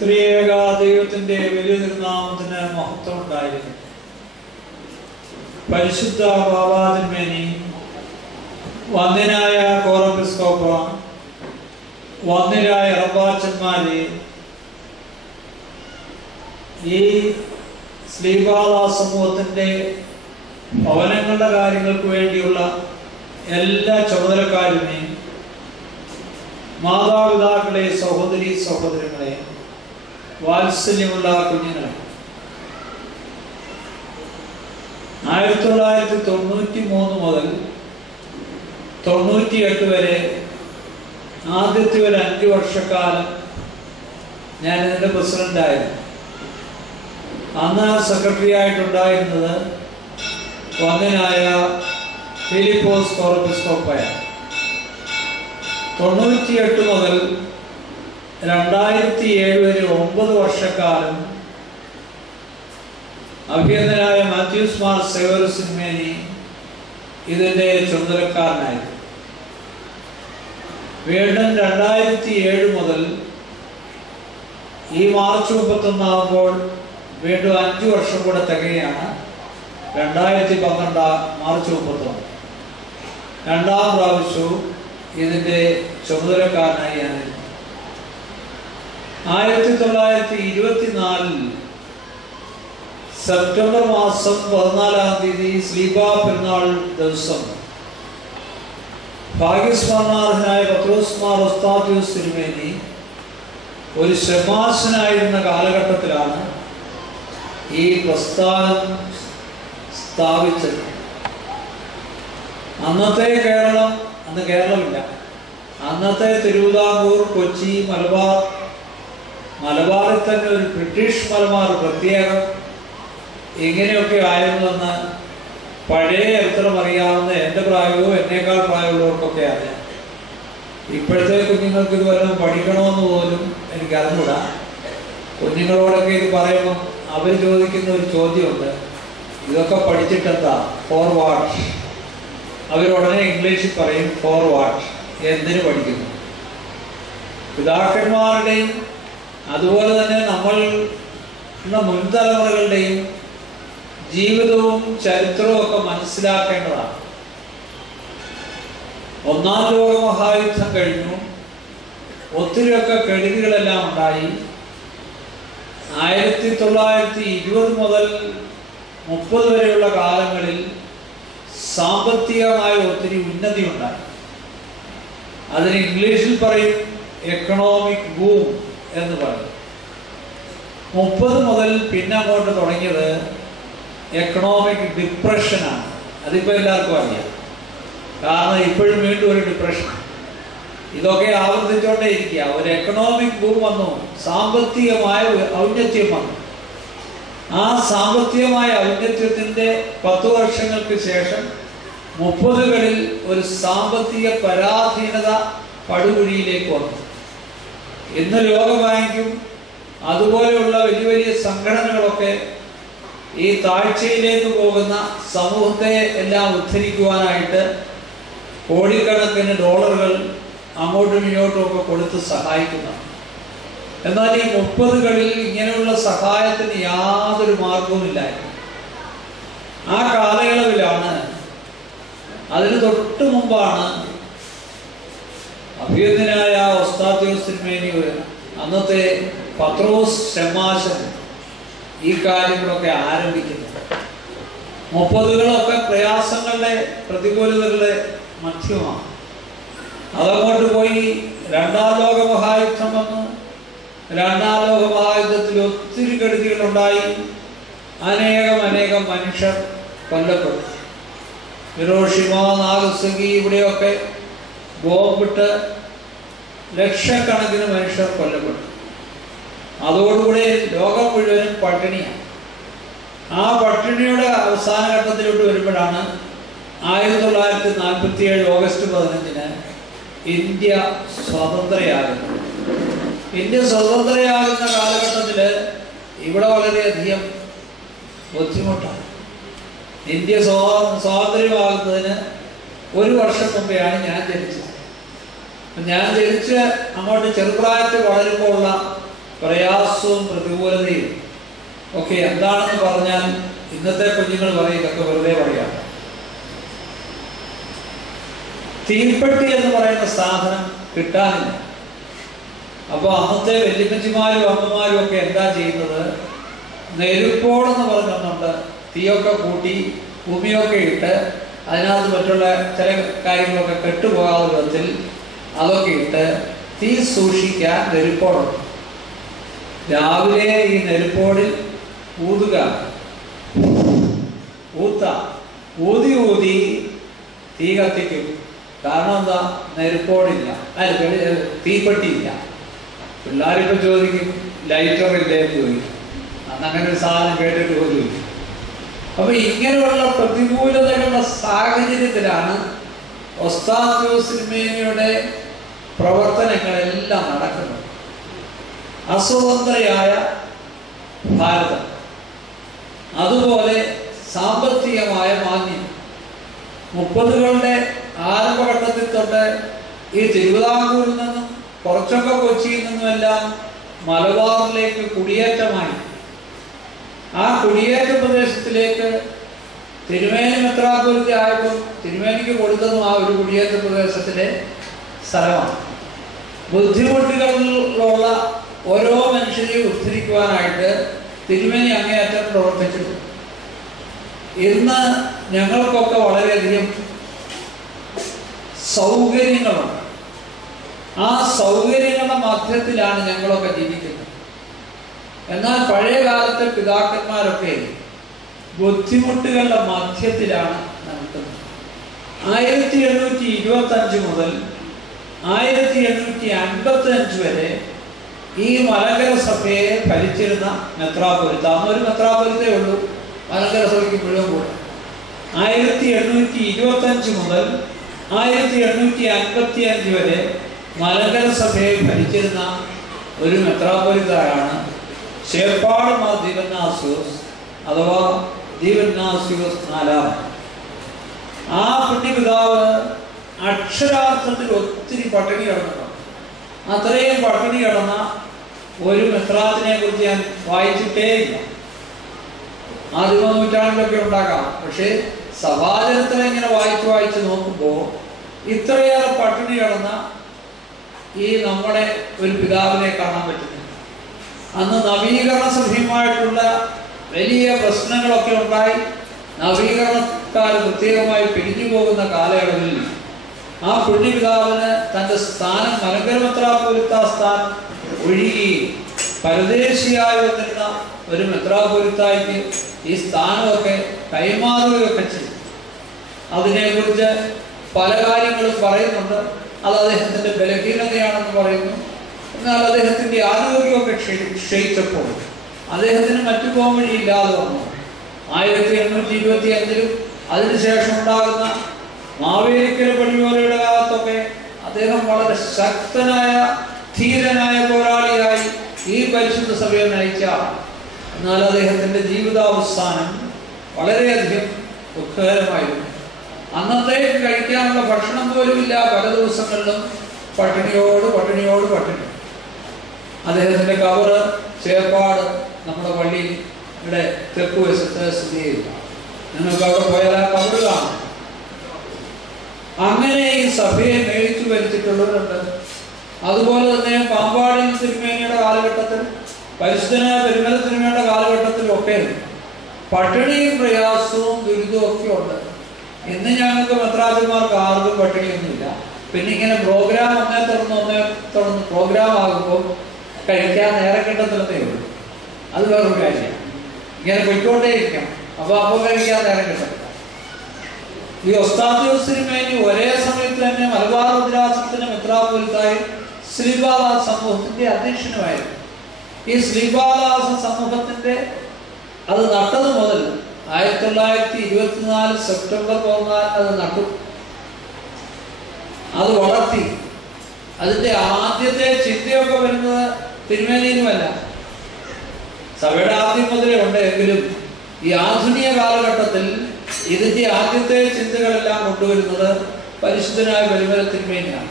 ത്രിയേക ദൈവത്തിന്റെ വലിയ തിരുനാമത്തിന് മഹത്വം ഉണ്ടായിരിക്കും. പരിശുദ്ധ ബാബാതിന്മേനി, വന്ദനായ കോറെപ്പിസ്കോപ്പ, വന്ദനായ റബ്ബാച്ചന്മാരെ, ഈ ശ്രീപാദ സമൂഹത്തിന്റെ ഭവനങ്ങളുടെ കാര്യങ്ങൾക്ക് വേണ്ടിയുള്ള എല്ലാ ചുമതലക്കാരുടെയും മാതാപിതാക്കളെ, സഹോദരി സഹോദരങ്ങളെ, വാത്സല്യമുള്ള കുഞ്ഞുങ്ങളെ, 1993 മുതൽ 98 വരെ ആദ്യത്തെ ഒരു 5 വർഷക്കാലം ഞാൻ ഇതിൻ്റെ പ്രസിഡൻ്റായിരുന്നു. അന്ന് സെക്രട്ടറി ആയിട്ടുണ്ടായിരുന്നത് വന്ദനായ ഫിലിപ്പോസ് കോറെപ്പിസ്കോപ്പയാണ്. 98 മുതൽ 2007 വരെ 9 വർഷക്കാലം അഭിനന്ദനായ മാത്യൂസ് മാർ സേവ്യറുസിന്മേനി ഇതിൻ്റെ ചുമതലക്കാരനായിരുന്നു. വീണ്ടും 2007 മുതൽ ഈ മാർച്ച് 31 ആകുമ്പോൾ വീണ്ടും 5 വർഷം കൂടെ തികയാണ്. 2012 മാർച്ച് 31 രണ്ടാം പ്രാവശ്യവും ഇതിൻ്റെ ചുമതലക്കാരനായി ഞാനിരുന്നു. 1924 സെപ്റ്റംബർ മാസം 14-ാം തീയതി ശ്ലീബാ പെരുന്നാൾ ദിവസം ഭാഗ്യസ്മരണാർഹനായ പത്രോസ് മാർ ഒസ്താത്യോസ് തിരുമേനി ഒരു ശമാശനായിരുന്ന കാലഘട്ടത്തിലാണ് ഈ പ്രസ്ഥാനം സ്ഥാപിച്ചത്. അന്നത്തെ കേരളം, അന്ന് കേരളമില്ല, അന്നത്തെ തിരുവിതാംകൂർ, കൊച്ചി, മലബാറിൽ തന്നെ ഒരു ബ്രിട്ടീഷ് മലബാർ പ്രത്യേകം ഇങ്ങനെയൊക്കെ ആയിരുന്നുവെന്ന് പഴയ ചരിത്രം അറിയാവുന്ന എൻ്റെ പ്രായവും എന്നേക്കാൾ പ്രായമുള്ളവർക്കൊക്കെ അറിയാം. ഇപ്പോഴത്തെ കുഞ്ഞുങ്ങൾക്ക് ഇത് വല്ലതും പഠിക്കണമെന്ന് പോലും എനിക്ക് അറിഞ്ഞൂടാ. കുഞ്ഞുങ്ങളോടൊക്കെ ഇത് പറയുമ്പം അവർ ചോദിക്കുന്ന ഒരു ചോദ്യമുണ്ട്, ഇതൊക്കെ പഠിച്ചിട്ടെന്താ, ഫോർ വാട്ട്? അവരുടനെ ഇംഗ്ലീഷിൽ പറയും ഫോർ വാട്ട്, എന്തിനു പഠിക്കുന്നു? പിതാക്കന്മാരുടെയും അതുപോലെ തന്നെ നമ്മളുടെ മുൻതലമുറകളുടെയും ജീവിതവും ചരിത്രവും ഒക്കെ മനസ്സിലാക്കേണ്ടതാണ്. 1-ാം ലോക മഹായുദ്ധം കഴിഞ്ഞു, ഒത്തിരിയൊക്കെ കെടുതികളെല്ലാം ഉണ്ടായി. 1920 മുതൽ 30 വരെയുള്ള കാലങ്ങളിൽ സാമ്പത്തികമായ ഒത്തിരി ഉന്നതി ഉണ്ടായി. അതിന് ഇംഗ്ലീഷിൽ പറയും എക്കണോമിക് ബൂം എന്ന് പറയും. 30 മുതൽ പിന്നെ അങ്ങോട്ട് തുടങ്ങിയത് എക്കണോമിക് ഡിപ്രഷനാണ്. അതിപ്പോൾ എല്ലാവർക്കും അറിയാം. കാരണം ഇപ്പോഴും വീണ്ടും ഒരു ഡിപ്രഷൻ, ഇതൊക്കെ ആവർത്തിച്ചുകൊണ്ടേ ഇരിക്കുക. ഒരു എക്കണോമിക് ബൂം വന്നു, സാമ്പത്തികമായ ഔന്നത്യം വന്നു. ആ സാമ്പത്തികമായ ഔന്നത്യത്തിൻ്റെ 10 വർഷങ്ങൾക്ക് ശേഷം 30കളിൽ ഒരു സാമ്പത്തിക പരാധീനത പടുകുഴിയിലേക്ക് വന്നു. ഇന്ന് ലോകബാങ്കും അതുപോലെയുള്ള വലിയ വലിയ സംഘടനകളൊക്കെ ഈ താഴ്ചയിലേക്ക് പോകുന്ന സമൂഹത്തെ എല്ലാം ഉദ്ധരിക്കുവാനായിട്ട് കോടിക്കണക്കിന് ഡോളറുകൾ അങ്ങോട്ടും ഇങ്ങോട്ടും ഒക്കെ കൊടുത്ത് സഹായിക്കുന്നതാണ്. എന്നാൽ ഈ 30കളിൽ ഇങ്ങനെയുള്ള സഹായത്തിന് യാതൊരു മാർഗവുമില്ലായിരുന്നു. ആ കാലയളവിലാണ്, അതിന് തൊട്ട് മുമ്പാണ് അഭിനന്ദനായ ഒസ്താത്യോസ് തിരുമേനി, അന്നത്തെ പത്രോസ് ശമാശൻ ഈ കാര്യങ്ങളൊക്കെ ആരംഭിക്കുന്നത്. 30കളൊക്കെ പ്രയാസങ്ങളുടെ, പ്രതികൂലതകളുടെ മധ്യമാണ്. അതങ്ങോട്ട് പോയി 2-ാം ലോക മഹായുദ്ധം വന്നു. 2-ാം ലോക മഹായുദ്ധത്തിൽ ഒത്തിരി കെടുതികളുണ്ടായി. അനേകം മനുഷ്യർ കൊല്ലപ്പെട്ടു. ഹിരോഷിമ, നാഗസാക്കി ഇവിടെയൊക്കെ ബോംബിട്ട് ലക്ഷക്കണക്കിന് മനുഷ്യർ കൊല്ലപ്പെട്ടു. അതോടുകൂടി ലോകം മുഴുവനും പട്ടിണിയാണ്. ആ പട്ടിണിയുടെ അവസാന ഘട്ടത്തിലോട്ട് വരുമ്പോഴാണ് 1947 ഓഗസ്റ്റ് 15-ന് ഇന്ത്യ സ്വതന്ത്രയാകുന്നത്. ഇന്ത്യ സ്വതന്ത്രയാകുന്ന കാലഘട്ടത്തിൽ ഇവിടെ വളരെയധികം ബുദ്ധിമുട്ടാണ്. ഇന്ത്യ സ്വാതന്ത്ര്യമാകുന്നതിന് 1 വർഷം മുമ്പെയാണ് ഞാൻ ജനിച്ചത്. ഞാൻ ജനിച്ച് അങ്ങോട്ട് ചെറുപ്രായത്തിൽ വളരുമ്പോഴുള്ള പ്രയാസവും പ്രതികൂലതയും ഒക്കെ എന്താണെന്ന് പറഞ്ഞാൽ ഇന്നത്തെ കുഞ്ഞുങ്ങൾ പറയും ഇതൊക്കെ വെറുതെ പറയാം. തീപ്പെട്ടി എന്ന് പറയുന്ന സാധനം കിട്ടാനില്ല. അപ്പോൾ അന്നത്തെ വല്യപ്പച്ചിമാരും അമ്മമാരും ഒക്കെ എന്താ ചെയ്യുന്നത്, നെരുപ്പോടെന്ന് പറഞ്ഞൊന്നുണ്ട്, തീയൊക്കെ കൂട്ടി ഭൂമിയൊക്കെ ഇട്ട് അതിനകത്ത് മറ്റുള്ള ചില കാര്യങ്ങളൊക്കെ കെട്ടുപോകാത്ത വിധത്തിൽ അതൊക്കെ ഇട്ട് തീ സൂക്ഷിക്കാൻ നെരുപ്പോടുണ്ട്. രാവിലെ ഈ നെരുപ്പോടിൽ ഊതുക, ഊതി ഊതി തീ കത്തിക്കും. കാരണം എന്താ, നെരുപ്പോടില്ല, തീപ്പെട്ടിയില്ല. പിള്ളേരിപ്പോ ചോദിക്കും ലൈറ്റർ ഇല്ലേ എന്ന് ചോദിക്കും. അന്നങ്ങനെ ഒരു സാധനം കേട്ടിട്ട് പോലും. അപ്പൊ ഇങ്ങനെയുള്ള പ്രതികൂലതകളുടെ സാഹചര്യത്തിലാണ് ഒസ്താദിയോസ് തിരുമേനിയുടെ പ്രവർത്തനങ്ങളെല്ലാം നടക്കുന്നത്. അസ്വതന്ത്രയായ ഭാരതം, അതുപോലെ സാമ്പത്തികമായ മാന്യം. 30കളുടെ ആരംഭഘട്ടത്തിൽ തൊട്ട് ഈ തിരുവിതാംകൂറിൽ നിന്നും കുറച്ചൊക്കെ കൊച്ചിയിൽ നിന്നുമെല്ലാം മലബാറിലേക്ക് കുടിയേറ്റമായി. ആ കുടിയേറ്റ പ്രദേശത്തിലേക്ക് തിരുമേനി മെത്രാപ്പൊലീത്ത ആയപ്പോൾ തിരുമേനിക്ക് കൊടുത്തതും ആ ഒരു കുടിയേറ്റ പ്രദേശത്തിലെ സ്ഥലമാണ്. ബുദ്ധിമുട്ടുകളിലുള്ള ഓരോ മനുഷ്യരെയും ഉദ്ധരിക്കുവാനായിട്ട് തിരുമേനി അങ്ങേയറ്റം പ്രവർത്തിച്ചിട്ടുണ്ട്. ഇന്ന് ഞങ്ങൾക്കൊക്കെ വളരെയധികം സൗകര്യങ്ങളുണ്ട്. ആ സൗകര്യങ്ങളുടെ മധ്യത്തിലാണ് ഞങ്ങളൊക്കെ ജീവിക്കുന്നത്. എന്നാൽ പഴയ കാലത്തെ പിതാക്കന്മാരൊക്കെ ബുദ്ധിമുട്ടുകളുടെ മധ്യത്തിലാണ് നടക്കുന്നത്. 1825 മുതൽ 1855 വരെ ഈ മലങ്കര സഭയെ ഭരിച്ചിരുന്ന മെത്രാപ്പൊലീത്ത, അന്നൊരു മെത്രാപ്പൊലീത്തേ ഉള്ളൂ മലങ്കര സഭയ്ക്ക് മുഴുവൻ കൂടെ. 1825 മുതൽ 1855 വരെ മലങ്കര സഭയെ ഭരിച്ചിരുന്ന ഒരു മെത്രാപ്പൊലീത്തയാണ് ചേപ്പാട് മാർ ദീവന്നാസ്യോസ് അഥവാ ദീവന്നാസ്യോസ് നാലാമൻ. ആ പുണ്യപിതാവ് അക്ഷരാർത്ഥത്തിൽ ഒത്തിരി പട്ടിണി കിടന്നിട്ടുണ്ട്. അത്രയും പട്ടിണി കിടന്ന ഒരു മെത്രാത്തിനെ കുറിച്ച് ഞാൻ വായിച്ചിട്ടേ ഇല്ല. ആദിമ നൂറ്റാണ്ടിലൊക്കെ ഉണ്ടാകാം, പക്ഷേ സഭാചരിത്രം ഇങ്ങനെ വായിച്ച് നോക്കുമ്പോൾ ഇത്രയേറെ പട്ടിണി കിടന്ന ഈ നമ്മുടെ ഒരു പിതാവിനെ കാണാൻ പറ്റുന്നില്ല. അന്ന് നവീകരണ സഭ്യമായിട്ടുള്ള വലിയ പ്രശ്നങ്ങളൊക്കെ ഉണ്ടായി. നവീകരണക്കാർ പ്രത്യേകമായി പിരിഞ്ഞു പോകുന്ന കാലയളവിൽ ആ പുണ്യപിതാവിന് തൻ്റെ സ്ഥാനം, മലങ്കര മെത്രാപ്പൊലീത്ത സ്ഥാനം ഒഴികെ പരദേശിയായി വന്നിരുന്ന ഒരു മെത്രാപ്പൊലീത്തായ്ക്ക് ഈ സ്ഥാനമൊക്കെ കൈമാറുകയൊക്കെ ചെയ്തു. അതിനെക്കുറിച്ച് പല കാര്യങ്ങളും പറയുന്നുണ്ട്. അത് അദ്ദേഹത്തിൻ്റെ ബലഹീനതയാണെന്ന് പറയുന്നു. എന്നാൽ അദ്ദേഹത്തിൻ്റെ ആരോഗ്യമൊക്കെ ക്ഷയിച്ചപ്പോൾ അദ്ദേഹത്തിന് മറ്റു പോംവഴിയില്ലാതെ വന്നു. 1825 അതിനുശേഷം ഉണ്ടാകുന്ന മാവേലിക്കര പടിയോലയുടെ കാലത്തൊക്കെ അദ്ദേഹം വളരെ ശക്തനായ ധീരനായ പോരാളിയായി ഈ പരിശുദ്ധ സഭയെ നയിച്ച. എന്നാൽ അദ്ദേഹത്തിൻ്റെ ജീവിതാവസാനം വളരെയധികം ദുഃഖകരമായിരുന്നു. അന്നത്തേക്ക് കഴിക്കാനുള്ള ഭക്ഷണം പോലും ഇല്ല. പല ദിവസങ്ങളിലും പട്ടിണിയോട് പട്ടിണി. അദ്ദേഹത്തിൻ്റെ കബറ് ചേപ്പാട് നമ്മുടെ പള്ളിയിൽ ഇവിടെ തെക്കു വശത്ത് സ്ഥിതി ചെയ്യുക. നിങ്ങൾക്ക് അവിടെ പോയാൽ ആ കബറ് കാണാം. അങ്ങനെ ഈ സഭയെ മേടിച്ചു വരുത്തിയിട്ടുള്ളവരുണ്ട്. അതുപോലെ തന്നെ പാമ്പാടി തിരുമേനിയുടെ കാലഘട്ടത്തിൽ, പരിശുദ്ധനായ പെരുമല തിരുമേനിയുടെ കാലഘട്ടത്തിലൊക്കെ പട്ടിണിയും പ്രയാസവും ദുരിതവും ഒക്കെ ഉണ്ട്. ഇന്ന് ഞങ്ങൾക്ക് മെത്രാജന്മാർക്ക് ആർക്കും പട്ടിണിയൊന്നുമില്ല. പിന്നെ ഇങ്ങനെ പ്രോഗ്രാം ഒന്നേ തുടർന്ന് പ്രോഗ്രാം ആകുമ്പോൾ കഴിക്കാൻ നേരം കിട്ടത്തില്ലെന്നേ ഉള്ളൂ. അത് വേറൊരു കാര്യമാണ്. ഇങ്ങനെ പൊയ്ക്കൊണ്ടേയിരിക്കണം. അപ്പോൾ കഴിക്കാൻ നേരം കിട്ടത്തില്ല. ഈ ഒസ്താദിയോസ് തിരുമേനി ഒരേ സമയത്ത് തന്നെ മലബാർ ഭദ്രാസനത്തിന്റെ മെത്രാപ്പൊലീത്തായി ശ്രീപാദാസ സമൂഹത്തിന്റെ അധ്യക്ഷനുമായിരുന്നു. ഈ ശ്രീപാദാസ സമൂഹത്തിന്റെ അത് നട്ടത് മുതൽ 1924 സെപ്റ്റംബർ 14 അത് നട്ടു. അത് വളർത്തി. അതിന്റെ ആദ്യത്തെ ചിന്തയൊക്കെ വരുന്നത് തിരുമേനിയിലുമല്ല, സഭയുടെ ആദ്യം മുതലേ ഉണ്ട്. എങ്കിലും ഈ ആധുനിക കാലഘട്ടത്തിൽ ഇതിന്റെ ആദ്യത്തെ ചിന്തകളെല്ലാം കൊണ്ടുവരുന്നത് പരിശുദ്ധനായ പെരുമല തിരുമേനിയാണ്.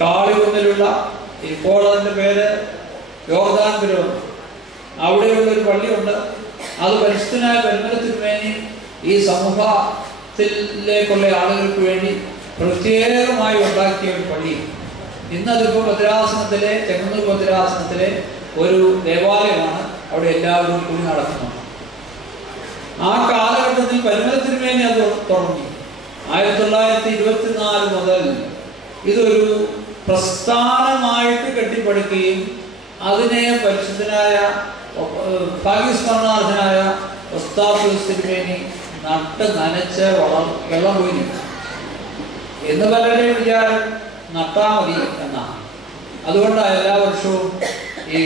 കാളികുന്നിലുള്ള, ഇപ്പോൾ അതിൻ്റെ പേര് യോർദാൻ പുരം, അവിടെയുള്ളൊരു പള്ളിയുണ്ട്. അത് പരിശുദ്ധനായ പരിമല തിരുമേനി ഈ സമൂഹത്തിലേക്കുള്ള ആളുകൾക്ക് വേണ്ടി പ്രത്യേകമായി ഉണ്ടാക്കിയ ഒരു പള്ളി. ഇന്നതിപ്പോൾ ഭദ്രാസനത്തിലെ, ചെങ്ങന്നൂർ ഭദ്രാസനത്തിലെ ഒരു ദേവാലയമാണ്. അവിടെ എല്ലാവരും കൂടി നടക്കുന്നു. ആ കാലഘട്ടത്തിൽ പരിമല തിരുമേനി അത് തുടങ്ങി. 1924 മുതൽ ഇതൊരു പ്രസ്ഥാനമായിട്ട് കെട്ടിപ്പടുക്കുകയും അതിനെ പരിശുദ്ധനായ ഭാഗ്യസ്മരണാർഹനായ ഉസ്താദ് തിരുമേനി നട്ട് നനച്ച് വെള്ളം പോയി. എന്ന് പലരുടെയും വിചാരം നട്ടാൽ മതി എന്നാണ്. അതുകൊണ്ടാണ് എല്ലാ വർഷവും ഈ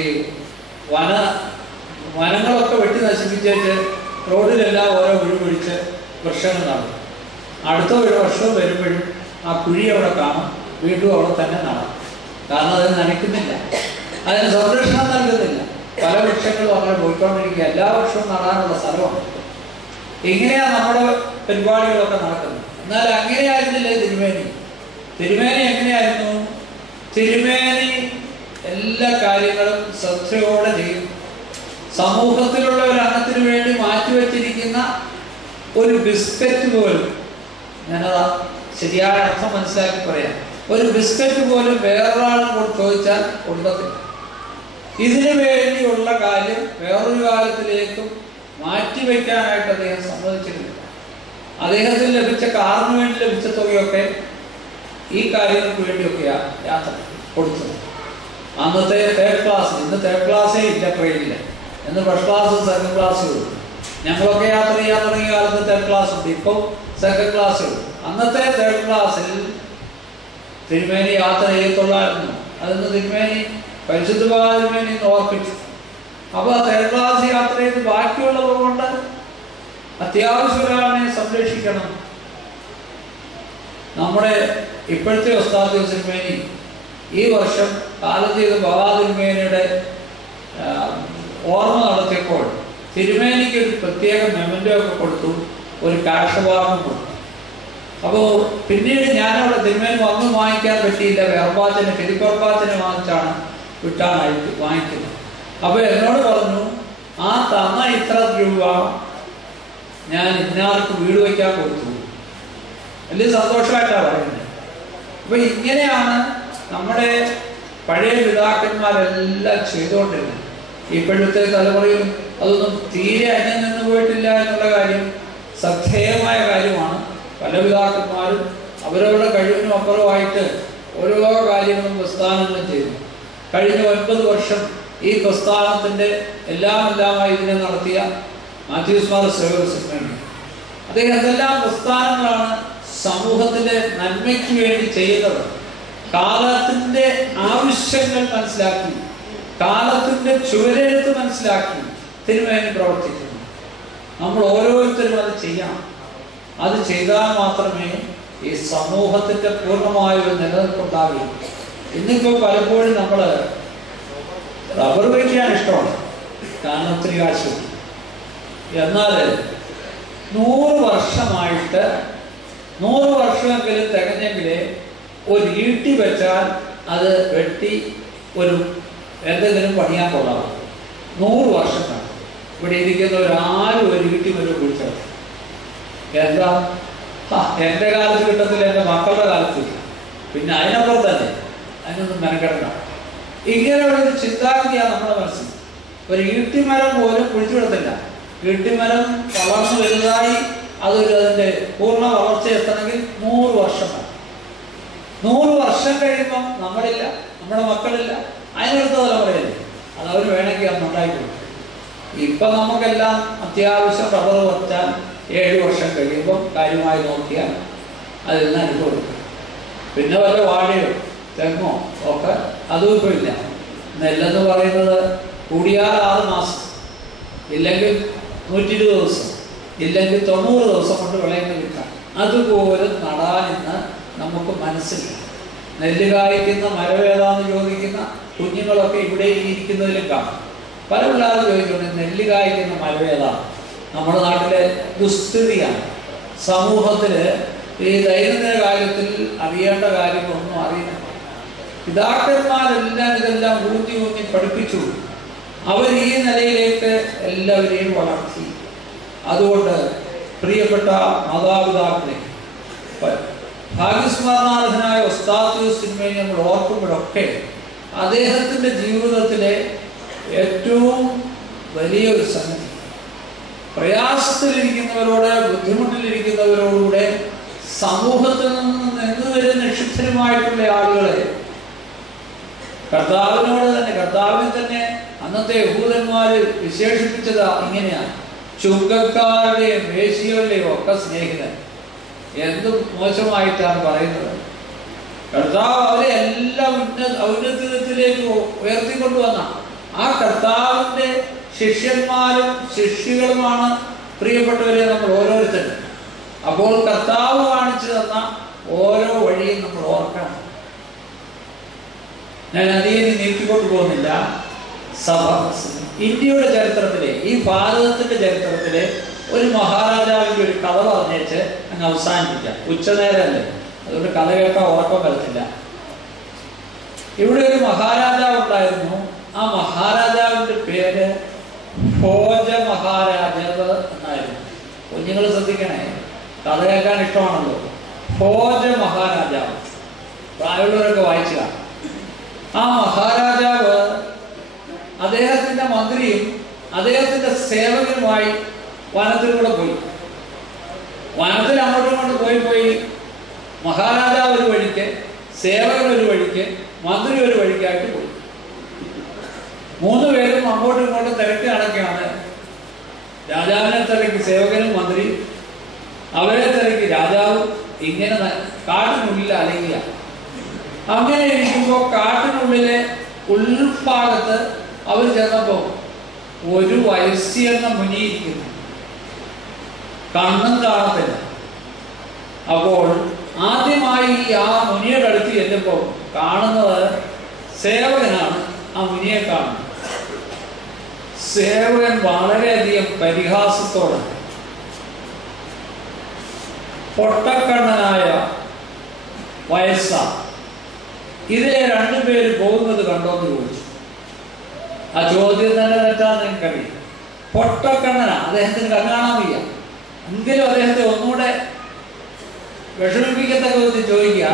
വനങ്ങളൊക്കെ വെട്ടി നശിപ്പിച്ചിട്ട് റോഡിലെല്ലാം ഓരോ കുഴിപിടിച്ച് വൃക്ഷങ്ങൾ നടക്കും. അടുത്ത ഒരു വർഷം വരുമ്പോഴും ആ കുഴി അവിടെ കാണും, വീണ്ടും അവിടെ തന്നെ നടക്കും. കാരണം അത് നനയ്ക്കുന്നില്ല, അതിന് സംരക്ഷണം നൽകുന്നില്ല. പല വൃക്ഷങ്ങളും അങ്ങനെ പോയിക്കൊണ്ടിരിക്കുക. എല്ലാ വർഷവും നടാനുള്ള സ്ഥലമാണ്. ഇങ്ങനെയാണ് നമ്മുടെ പരിപാടികളൊക്കെ നടക്കുന്നത്. എന്നാൽ അങ്ങനെയായിരുന്നില്ലേ തിരുമേനി? തിരുമേനി എങ്ങനെയായിരുന്നു? തിരുമേനി എല്ലാ കാര്യങ്ങളും ശ്രദ്ധയോടെ ചെയ്യും. സമൂഹത്തിലുള്ള ഒരു അംഗത്തിന് വേണ്ടി മാറ്റിവെച്ചിരിക്കുന്ന ഒരു ബിസ്ക്കറ്റ് പോലും, ഞാനതാ ശരിയായ അർത്ഥം മനസ്സിലാക്കി പറയാം, ഒരു ബിസ്ക്കറ്റ് പോലും വേറൊരാളും ചോദിച്ചാൽ കൊടുക്കത്തില്ല. ഇതിനു വേണ്ടിയുള്ള കാര്യം വേറൊരു കാലത്തിലേക്കും മാറ്റിവെക്കാനായിട്ട് അദ്ദേഹം സമ്മതിച്ചിട്ടില്ല. അദ്ദേഹത്തിന് ലഭിച്ച കാറിന് വേണ്ടി ലഭിച്ച തുകയൊക്കെ ഈ കാര്യങ്ങൾക്ക് വേണ്ടിയൊക്കെയാണ് യാത്ര കൊടുത്തത്. അന്നത്തെ തേർഡ് ക്ലാസ്, ഇന്ന് തേർഡ് ക്ലാസ്സേ ഇല്ല ട്രെയിനില്ല, എന്ന് ഫസ്റ്റ് ക്ലാസ്സും സെക്കൻഡ് ക്ലാസ്സും ഉള്ളൂ. ഞങ്ങളൊക്കെ യാത്ര ചെയ്യാൻ തുടങ്ങിയ കാലത്ത് തേർഡ് ക്ലാസ് ഉണ്ട്, ഇപ്പോൾ സെക്കൻഡ് ക്ലാസ് ഉള്ളൂ. അന്നത്തെ തേർഡ് ക്ലാസ്സിൽ തിരുമേനി യാത്ര ചെയ്യത്തുള്ളായിരുന്നു. അതിന്ന് തിരുമേനി പരിശുദ്ധ തിരുമേനി ഓർപ്പിച്ചു. അപ്പോൾ ആ തേർഡ് ക്ലാസ് യാത്ര ചെയ്ത് ബാക്കിയുള്ളത് കൊണ്ട് അത്യാവശ്യം ഒരാളിനെ സംരക്ഷിക്കണം. നമ്മുടെ ഇപ്പോഴത്തെ ഉസ്താദ് തിരുമേനി ഈ വർഷം കാലം ചെയ്ത തിരുമേനിയുടെ ഓർമ്മ നടത്തിയപ്പോൾ തിരുമേനിക്ക് ഒരു പ്രത്യേക മെമൻറ്റോ ഒക്കെ കൊടുത്തു, ഒരു ക്യാഷ് അവാർഡും കൊടുത്തു. അപ്പോൾ പിന്നീട് ഞാനവിടെ തിരുമേനി വന്ന് വാങ്ങിക്കാൻ പറ്റിയില്ല. വെർബാച്ചനെ ഫിലിപ്പർബാച്ചനെ വിട്ടാണ് വാങ്ങിക്കുന്നത്. അപ്പോൾ എന്നോട് പറഞ്ഞു, ആ തന്ന ഇത്ര രൂപ ഞാൻ ഇന്നാൾക്ക് വീട് വയ്ക്കാൻ കൊടുത്തു. വലിയ സന്തോഷമായിട്ടാണ് പറയുന്നത്. അപ്പോൾ ഇങ്ങനെയാണ് നമ്മുടെ പഴയ പിതാക്കന്മാരെല്ലാം ചെയ്തുകൊണ്ടിരുന്നത്. ഇപ്പോഴത്തെ തലമുറയും അതൊന്നും തീരെ അന്യം നിന്ന് പോയിട്ടില്ല എന്നുള്ള കാര്യം ശ്രദ്ധേയമായ കാര്യമാണ്. പല പിതാക്കന്മാരും അവരവരുടെ കഴിവിനും അപ്പുറമായിട്ട് ഓരോ കാര്യങ്ങളും പ്രസ്ഥാനങ്ങളും ചെയ്തു. കഴിഞ്ഞ 9 വർഷം ഈ പ്രസ്ഥാനത്തിൻ്റെ എല്ലാമായി ഇതിനെ നടത്തിയ മാത്യൂസ് മാർ സേവകസിന് അദ്ദേഹം എന്തെല്ലാം പ്രസ്ഥാനങ്ങളാണ് സമൂഹത്തിൻ്റെ നന്മയ്ക്ക് വേണ്ടി ചെയ്യുന്നത്. കാലത്തിൻ്റെ ആവശ്യങ്ങൾ മനസ്സിലാക്കി, കാലത്തിൻ്റെ ചുവരെഴുത്ത് മനസ്സിലാക്കി തിരുമേനി പ്രവർത്തിക്കുന്നു. നമ്മൾ ഓരോരുത്തരും അത് ചെയ്യണം. അത് ചെയ്താൽ മാത്രമേ ഈ സമൂഹത്തിൻ്റെ പൂർണ്ണമായ ഒരു നിലനിൽപ്പുണ്ടാവുകയുള്ളൂ. ഇന്നിപ്പോൾ പലപ്പോഴും നമ്മൾ റബ്ബർ വയ്ക്കാൻ ഇഷ്ടമാണ്, കാരണം ഒത്തിരി കാശ് കിട്ടും. എന്നാൽ 100 വർഷമായിട്ട് 100 വർഷമെങ്കിലും തികഞ്ഞെങ്കിലേ ഒരു ഈട്ടി വെച്ചാൽ അത് വെട്ടി ഒരു എന്തെങ്കിലും പണിയാൻ കൊള്ളാം. 100 വർഷം കാണും. ഇവിടെ ഇരിക്കുന്നവരാരും ഒരു ഈട്ടി വരെ കുഴിച്ചത് എന്താ? എൻ്റെ കാലത്ത് കിട്ടത്തില്ല, എൻ്റെ മക്കളുടെ കാലത്ത്. പിന്നെ അതിനപ്പുറം തന്നെ അതിനൊന്നും മെനക്കെടണ്ട. ഇങ്ങനെയുള്ളൊരു ചിന്താഗതിയാണ് നമ്മുടെ മനസ്സിൽ. ഒരു ഈട്ടിമരം പോലും കുഴിച്ചു വിടത്തില്ല. ഈട്ടിമരം വളർന്നു വലുതായി അതിൻ്റെ പൂർണ്ണ വളർച്ച എത്തണമെങ്കിൽ 100 വർഷം വേണം. 100 വർഷം കഴിയുമ്പം നമ്മളില്ല, നമ്മുടെ മക്കളില്ല, അതിനടുത്ത തലമുറയില്ല. അതവർ വേണമെങ്കിൽ അന്ന് ഉണ്ടായിക്കൊള്ളു. ഇപ്പം നമുക്കെല്ലാം അത്യാവശ്യം റബ്ബർ വച്ചാൽ 7 വർഷം കഴിയുമ്പം കാര്യമായി നോക്കിയാൽ അതിൽ നിന്ന് അനുഭവം. പിന്നെ വല്ല വാഴയോ തെങ്ങോ ഒക്കെ അതും ഇപ്പോൾ ഇല്ല. നെല്ലെന്ന് പറയുന്നത് കൂടിയാൽ 6 മാസം, ഇല്ലെങ്കിൽ 120 ദിവസം, ഇല്ലെങ്കിൽ 90 ദിവസം കൊണ്ട് വിളയുന്ന കിട്ടാം. അതുപോലെ നടാനിന്ന് നമുക്ക് മനസ്സില്ല. നെല്ല് കായ്ക്കുന്ന മരം ഏതാന്ന് ചോദിക്കുന്ന കുഞ്ഞുങ്ങളൊക്കെ ഇവിടെ ഇരിക്കുന്നതിലും കാണും. പല പിള്ളേരും ചോദിക്കുന്നത് നെല്ല് കായ്ക്കുന്ന മരം ഏതാണ്? നമ്മുടെ നാട്ടിലെ ദുസ്ഥിതിയാണ്. സമൂഹത്തിൽ ഈ ദൈനംദിന കാര്യത്തിൽ അറിയേണ്ട കാര്യങ്ങളൊന്നും അറിയില്ല. പിതാക്കന്മാരെല്ലാം ഇതെല്ലാം ഊന്നി ഊന്നി പഠിപ്പിച്ചു. അവർ ഈ നിലയിലേക്ക് എല്ലാവരെയും വളർത്തി. അതുകൊണ്ട് പ്രിയപ്പെട്ട മാതാപിതാക്കളെ, ഭാഗ്യസ്മരണാർഹനായ ഒസ്താത്യോസിനെ നമ്മൾ ഓർക്കുമ്പോഴൊക്കെ അദ്ദേഹത്തിൻ്റെ ജീവിതത്തിലെ ഏറ്റവും വലിയൊരു സംഗതി, പ്രയാസത്തിലിരിക്കുന്നവരോട്, ബുദ്ധിമുട്ടിലിരിക്കുന്നവരോടുകൂടെ സമൂഹത്തിൽ നിന്ന് വരുന്ന നിക്ഷിപ്തരുമായിട്ടുള്ള ആളുകളെ കർത്താവിനെ തന്നെ അന്നത്തെ യഹൂദന്മാർ വിശേഷിപ്പിച്ചത് ഇങ്ങനെയാണ്: ചുങ്കക്കാരുടെയും വേശ്യകളുടെയും ഒക്കെ സ്നേഹിതൻ. എന്ത് മോശമായിട്ടാണ് പറയുന്നത്. കർത്താവ് അവരെ എല്ലാം ഔന്നത്യത്തിലേക്ക് ഉയർത്തിക്കൊണ്ടുവന്ന ആ കർത്താവിൻ്റെ ശിഷ്യന്മാരും ശിഷ്യകളുമാണ് പ്രിയപ്പെട്ടവരെ നമ്മൾ ഓരോരുത്തരും. അപ്പോൾ കർത്താവ് കാണിച്ചു തന്ന ഓരോ വഴിയും നമ്മൾ ഓർക്കണം. ഞാൻ അധികം നീക്കിക്കൊണ്ട് പോകുന്നില്ല. ഇന്ത്യയുടെ ചരിത്രത്തിലെ, ഈ ഭാരതത്തിൻ്റെ ചരിത്രത്തിലെ ഒരു മഹാരാജാവിൻ്റെ ഒരു കഥ പറഞ്ഞേച്ച് അങ്ങ് അവസാനിപ്പിക്കാം. ഉച്ചനേരമല്ലേ, അതുകൊണ്ട് കഥ കേൾക്കാൻ ഉറക്കം വരത്തില്ല. ഇവിടെ ഒരു മഹാരാജാവ് ഉണ്ടായിരുന്നു. ആ മഹാരാജാവിൻ്റെ പേര് ഭോജ മഹാരാജാവ് എന്നായിരുന്നു. കുഞ്ഞുങ്ങൾ ശ്രദ്ധിക്കണേ, കഥ കേൾക്കാൻ ഇഷ്ടമാണല്ലോ. ഭോജ മഹാരാജാവ്, പ്രായമുള്ളവരൊക്കെ വായിച്ചുക. ആ മഹാരാജാവ് അദ്ദേഹത്തിൻ്റെ മന്ത്രിയും അദ്ദേഹത്തിൻ്റെ സേവകനുമായി വനത്തിലൂടെ പോയി. വനത്തിൽ അങ്ങോട്ടും ഇങ്ങോട്ടും പോയി മഹാരാജാവ് ഒരു വഴിക്ക്, സേവകൻ ഒരു വഴിക്ക്, മന്ത്രി ഒരു വഴിക്കായിട്ട് പോയി. മൂന്ന് പേരും അങ്ങോട്ടും ഇങ്ങോട്ടും തിരക്ക് നടക്കുകയാണ്. രാജാവിനെ തിരക്കി സേവകനും മന്ത്രി, അവരെ തിരക്കി രാജാവും. ഇങ്ങനെ കാട്ടിനുള്ളിൽ അലങ്ങിയ. അങ്ങനെ ഇരിക്കുമ്പോൾ കാട്ടിനുള്ളിലെ ഉൾഭാഗത്ത് അവർ ചെന്നപ്പോൾ ഒരു വയസ്സെന്ന മുനിയിരിക്കുന്നു. കണ്ണും കാണത്തില്ല. അപ്പോൾ ആദ്യമായി ആ മുനിയുടെ അടുത്ത് ചെല്ലുമ്പോൾ കാണുന്നത് സേവകനാണ്. ആ മുനിയെ കാണുന്നത്. സേവകൻ വളരെയധികം പരിഹാസത്തോടെ പൊട്ടക്കണ്ണനായ വയസ്സ, ഇതിലെ രണ്ടുപേര് പോകുന്നത് കണ്ടോന്ന് ചോദിച്ചു. ആ ചോദ്യം തന്നെ തെറ്റാന്ന് എനിക്കറിയാം. പൊട്ടക്കണ്ണന, അദ്ദേഹത്തിന് കണ്ണ് കാണാൻ വയ്യ. എങ്കിലും അദ്ദേഹത്തെ ഒന്നുകൂടെ വിഷമിപ്പിക്കത്തക്ക വിധത്തിൽ ചോദിക്കുക,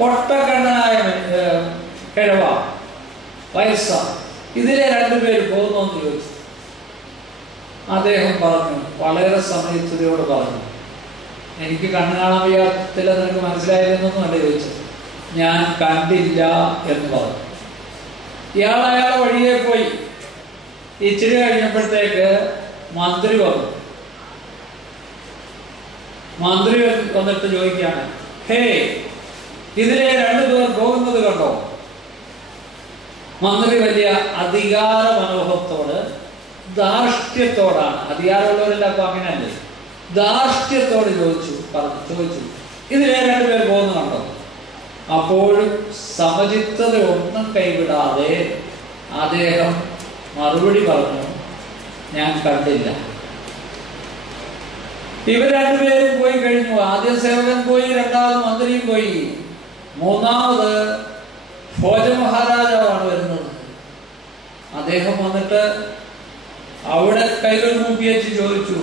പൊട്ടക്കണ്ണനായ കിഴവ വയസ്സ, ഇതിലെ രണ്ടുപേര് പോകുന്നോന്ന് ചോദിച്ചു. അദ്ദേഹം പറഞ്ഞു, വളരെ സമയത്തിനോട് പറഞ്ഞു, എനിക്ക് കണ്ണ് കാണാൻ വയ്യാത്തില്ല, നിനക്ക് മനസ്സിലായിരുന്നൊന്നും അല്ല ചോദിച്ചത്, ഞാൻ കണ്ടില്ല എന്ന് പറഞ്ഞു. അയാളെ വഴിയെ പോയി. ഇച്ചിരി കഴിഞ്ഞപ്പോഴത്തേക്ക് മന്ത്രി വന്നു. മന്ത്രി വന്നിട്ട് ചോദിക്കുകയാണ്, ഹേ, ഇതിലെ രണ്ടുപേർ പോകുന്നത് കണ്ടോ? മന്ത്രി വലിയ അധികാര മനോഭത്തോട്, ധാർഷ്ട്യത്തോടാണ്, അധികാരമുള്ളവരെല്ലാം അപ്പൊ അങ്ങനെയല്ലേ, ധാർഷ്ട്യത്തോട് ചോദിച്ചു, ഇതിലെ രണ്ടുപേർ പോകുന്നത് കണ്ടോ? അപ്പോഴും സമചിത്തത ഒന്നും കൈവിടാതെ അദ്ദേഹം മറുപടി പറഞ്ഞു, ഞാൻ കണ്ടില്ല. ഇവർ രണ്ടുപേരും പോയി കഴിഞ്ഞു. ആദ്യം സേവകൻ പോയി, രണ്ടാമത് മന്ത്രിയും പോയി, മൂന്നാമത് ഭോജ മഹാരാജാവാണ് വരുന്നത്. അദ്ദേഹം വന്നിട്ട് അവിടെ കൈകൾ കൂപ്പി വെച്ച് ചോദിച്ചു,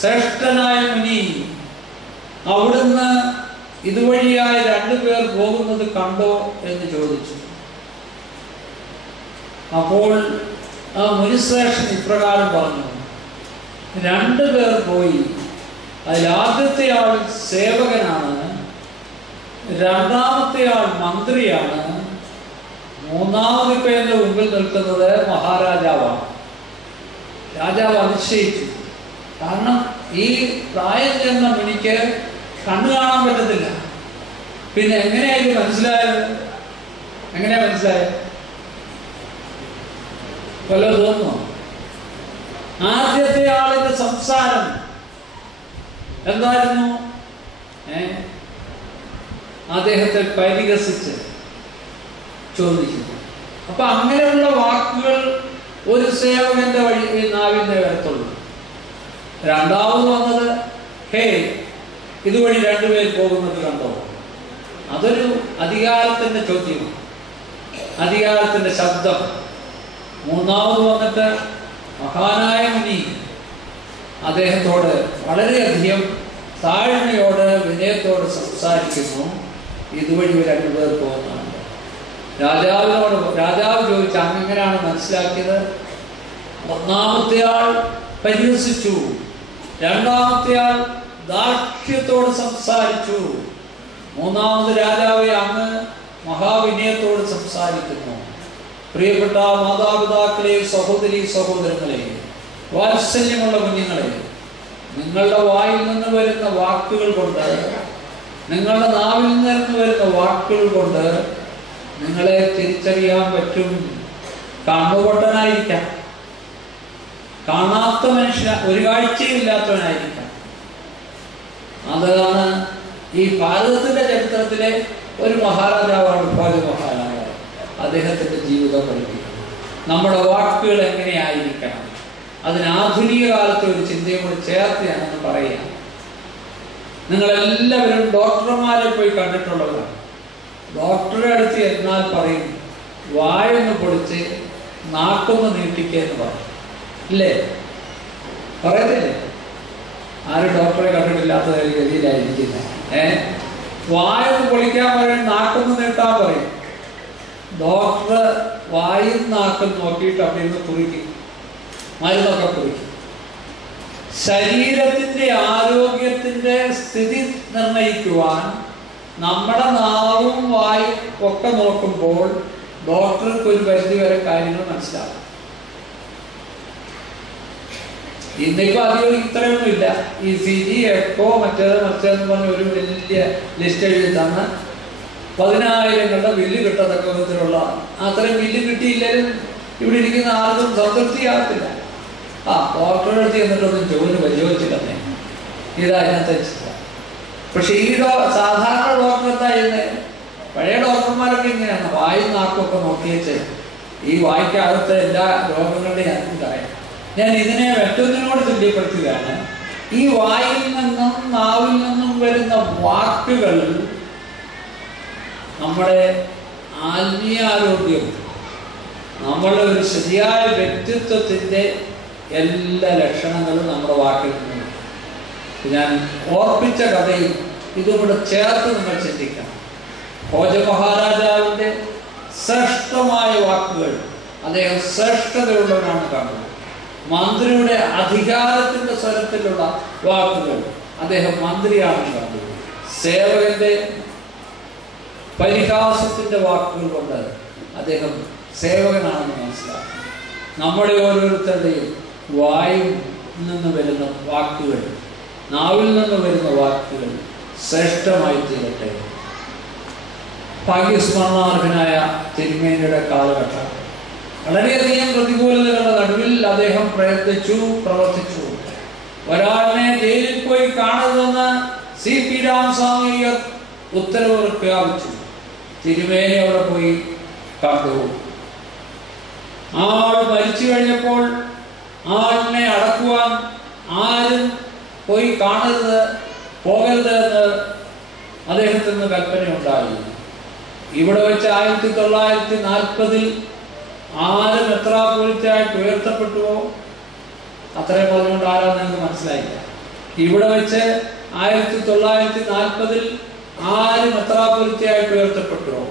ശ്രേഷ്ഠനായ മുനി, അവിടുന്ന് ഇതുവഴിയായി രണ്ടുപേർ പോകുന്നത് കണ്ടോ എന്ന് ചോദിച്ചു. അപ്പോൾ ആ മുനിശ്രേഷ്ഠൻ ഇപ്രകാരം പറഞ്ഞു, രണ്ടുപേർ പോയി. അതിൽ ആദ്യത്തെ ആൾ സേവകനാണ്, രണ്ടാമത്തെ ആൾ മന്ത്രിയാണ്, മൂന്നാമത് പേരുടെ മുമ്പിൽ നിൽക്കുന്നത് മഹാരാജാവാണ്. രാജാവ് അതിശയിച്ചു. കാരണം ഈ പ്രായം ചെന്ന മുനിക്ക് കണ്ണു കാണാൻ പറ്റത്തില്ല. പിന്നെ എങ്ങനെയായത് മനസ്സിലായത്? എങ്ങനെയാ മനസ്സിലായത്? വല്ലതും തോന്നുന്നു? ആദ്യത്തെ ആളിന്റെ സംസാരം എന്തായിരുന്നു? അദ്ദേഹത്തെ പരിഹസിച്ച് ചോദിക്കുന്നു. അപ്പൊ അങ്ങനെയുള്ള വാക്കുകൾ ഒരു സേവകന്റെ വഴി നാവിന്റെ വരത്തുള്ളൂ. രണ്ടാമത് വന്നത്, ഹേ, ഇതുവഴി രണ്ടുപേർ പോകുന്നത് കണ്ടോ? അതൊരു അധികാരത്തിൻ്റെ ചോദ്യമാണ്, അധികാരത്തിൻ്റെ ശബ്ദം. മൂന്നാമത് വന്നിട്ട് മഹാനായ മുനി അദ്ദേഹത്തോട് വളരെയധികം താഴ്മയോട് വിനയത്തോട് സംസാരിക്കുന്നു. ഇതുവഴി രണ്ടുപേർ പോകുന്നുണ്ട്. രാജാവ് ചോദിച്ചു, അങ്ങനെയാണ് മനസ്സിലാക്കിയത്? ഒന്നാമത്തെ ആൾ പരിഹസിച്ചു, രണ്ടാമത്തെ ആൾ ദാർഢ്യത്തോട് സംസാരിച്ചു, മൂന്നാമത് രാജാവെ അങ്ങ് മഹാവിനയത്തോട് സംസാരിക്കുന്നു. പ്രിയപ്പെട്ട മാതാപിതാക്കളെ, സഹോദരി സഹോദരങ്ങളെ, വാത്സല്യമുള്ള കുഞ്ഞുങ്ങളെ, നിങ്ങളുടെ വായിൽ നിന്ന് വരുന്ന വാക്കുകൾ കൊണ്ട്, നിങ്ങളുടെ നാവിൽ നിന്ന് വരുന്ന വാക്കുകൾ കൊണ്ട് നിങ്ങളെ തിരിച്ചറിയാൻ പറ്റും. കണ്ണുപൊട്ടനായിരിക്കാം, കാണാത്ത മനുഷ്യൻ, ഒരു കാഴ്ചയില്ലാത്തവനായിരിക്കാം. അതാണ് ഈ ഭാരതത്തിന്റെ ചരിത്രത്തിലെ ഒരു മഹാരാജാവാണ് ഭോജ മഹാരാജാവ്. അദ്ദേഹത്തിന്റെ ജീവിതം പഠിപ്പിക്കുന്നത് നമ്മുടെ വാക്കുകൾ എങ്ങനെയായിരിക്കണം. അതിന് ആധുനിക കാലത്തെ ഒരു ചിന്തയും കൂടി ചേർത്ത് ഞാനൊന്ന് പറയാം. നിങ്ങളെല്ലാവരും ഡോക്ടർമാരെ പോയി കണ്ടിട്ടുള്ളവരാണ്. ഡോക്ടറെ അടുത്ത് എന്നാൽ പറയും, വായൊന്ന് പൊളിച്ച് നാക്കൊന്ന് നീട്ടിക്കെന്ന് പറയും, ഇല്ലേ? പറയത്തില്ലേ? ആരും ഡോക്ടറെ കണ്ടിട്ടില്ലാത്ത ഗതിയിലായിരിക്കുന്നത്. വായൊന്ന് പൊളിക്കാൻ പറയും, നാക്കൊന്ന് നീട്ടാൻ പറയും. ഡോക്ടർ വായും നാക്കും നോക്കിയിട്ട് അവിടെ നിന്ന് കുറിക്കും, മരുന്നൊക്കെ കുറിക്കും. ശരീരത്തിന്റെ ആരോഗ്യത്തിന്റെ സ്ഥിതി നിർണയിക്കുവാൻ നമ്മുടെ നാവും വായും ഒക്കെ നോക്കുമ്പോൾ ഡോക്ടർക്ക് ഒരു പരിധി വരെ കാര്യങ്ങൾ മനസ്സിലാവും. ഇന്നിപ്പോ അധികം ഇത്രയൊന്നും ഇല്ല. ECG, എക്കോ, മറ്റേതെന്ന് പറഞ്ഞ ഒരു വലിയ ലിസ്റ്റ് എഴുതി തന്ന് 10,000ങ്ങളുടെ ബില്ല് കിട്ടത്തക്ക വിധത്തിലുള്ള അത്രയും ബില്ല് കിട്ടിയില്ലെങ്കിലും ഇവിടെ ഇരിക്കുന്ന ആർക്കും സംതൃപ്തിയാകത്തില്ല. ഡോക്ടറുടെ അടുത്ത് എന്നിട്ടൊന്നും ജോലി പരിശോധിച്ചില്ലെന്നേ, ഇതാ അതിനകത്തെ ചിന്ത. പക്ഷെ ഈ സാധാരണ ഡോക്ടർ എന്താ ചെയ്യുന്നത്? പഴയ ഡോക്ടർമാരൊക്കെ ഇങ്ങനെയാണ്, വായും നാക്കുമൊക്കെ നോക്കിയിട്ട് ഈ വായിക്കകത്തെ എല്ലാ രോഗങ്ങളുടെയും അറിയാം. ഞാൻ ഇതിനെ മറ്റൊന്നിനോട് തുല്യപ്പെടുത്തുകയാണ്. ഈ വായിൽ നിന്നും നാവിൽ നിന്നും വരുന്ന വാക്കുകൾ നമ്മുടെ ആത്മീയാരോഗ്യം, നമ്മളുടെ ഒരു ശരിയായ വ്യക്തിത്വത്തിൻ്റെ എല്ലാ ലക്ഷണങ്ങളും നമ്മുടെ വാക്കിൽ നിന്നും. ഞാൻ ഓർപ്പിച്ച കഥയും ഇതും കൂടെ ചേർത്ത് നിങ്ങൾ ചിന്തിക്കണം. ഭോജ മഹാരാജാവിൻ്റെ ശ്രേഷ്ഠമായ വാക്കുകൾ, അദ്ദേഹം ശ്രേഷ്ഠതയുള്ളവനാണ് കണ്ടത്. മന്ത്രിയുടെ അധികാരത്തിൻ്റെ സ്വരത്തിലുള്ള വാക്കുകൾ, അദ്ദേഹം മന്ത്രിയാണ് കണ്ടത്. സേവകന്റെ പരിഹാസത്തിൻ്റെ വാക്കുകൾ കൊണ്ട് അദ്ദേഹം സേവകനാണെന്ന് മനസ്സിലാക്കി. നമ്മുടെ ഓരോരുത്തരുടെയും വായിൽ നിന്ന് വരുന്ന വാക്കുകൾ, നാവിൽ നിന്ന് വരുന്ന വാക്കുകൾ ശ്രേഷ്ഠമായി തീരട്ടെ. ഭാഗ്യസ്മരണാർഹനായ തിരുമേനിയുടെ കാലഘട്ടം വളരെയധികം പ്രതികൂലതകളുടെ നടുവിൽ അദ്ദേഹം പ്രവർത്തിച്ചു. ഒരാളിനെ ജയിലിൽ പോയി കാണരുതെന്ന് CP രാമസ്വാമി ഉത്തരവ് പ്രഖ്യാപിച്ചു. തിരുമേനി അവിടെ പോയി കണ്ടു. ആൾ മരിച്ചു കഴിഞ്ഞപ്പോൾ ആളിനെ അടക്കുവാൻ ആരും പോയി പോകരുത് എന്ന് അദ്ദേഹത്തിന് കൽപ്പനയുണ്ടായി. ഇവിടെ വെച്ച് 1940 ആര് മെത്രാപ്പൊലീത്തായിട്ട് ഉയർത്തപ്പെട്ടുവോ അത്രയും പറഞ്ഞുകൊണ്ട് ആരാന്ന് നിങ്ങൾക്ക് മനസ്സിലായില്ല. ഇവിടെ വെച്ച് 1940 ആര് മെത്രാപ്പൊലീത്തായിട്ട് ഉയർത്തപ്പെട്ടുവോ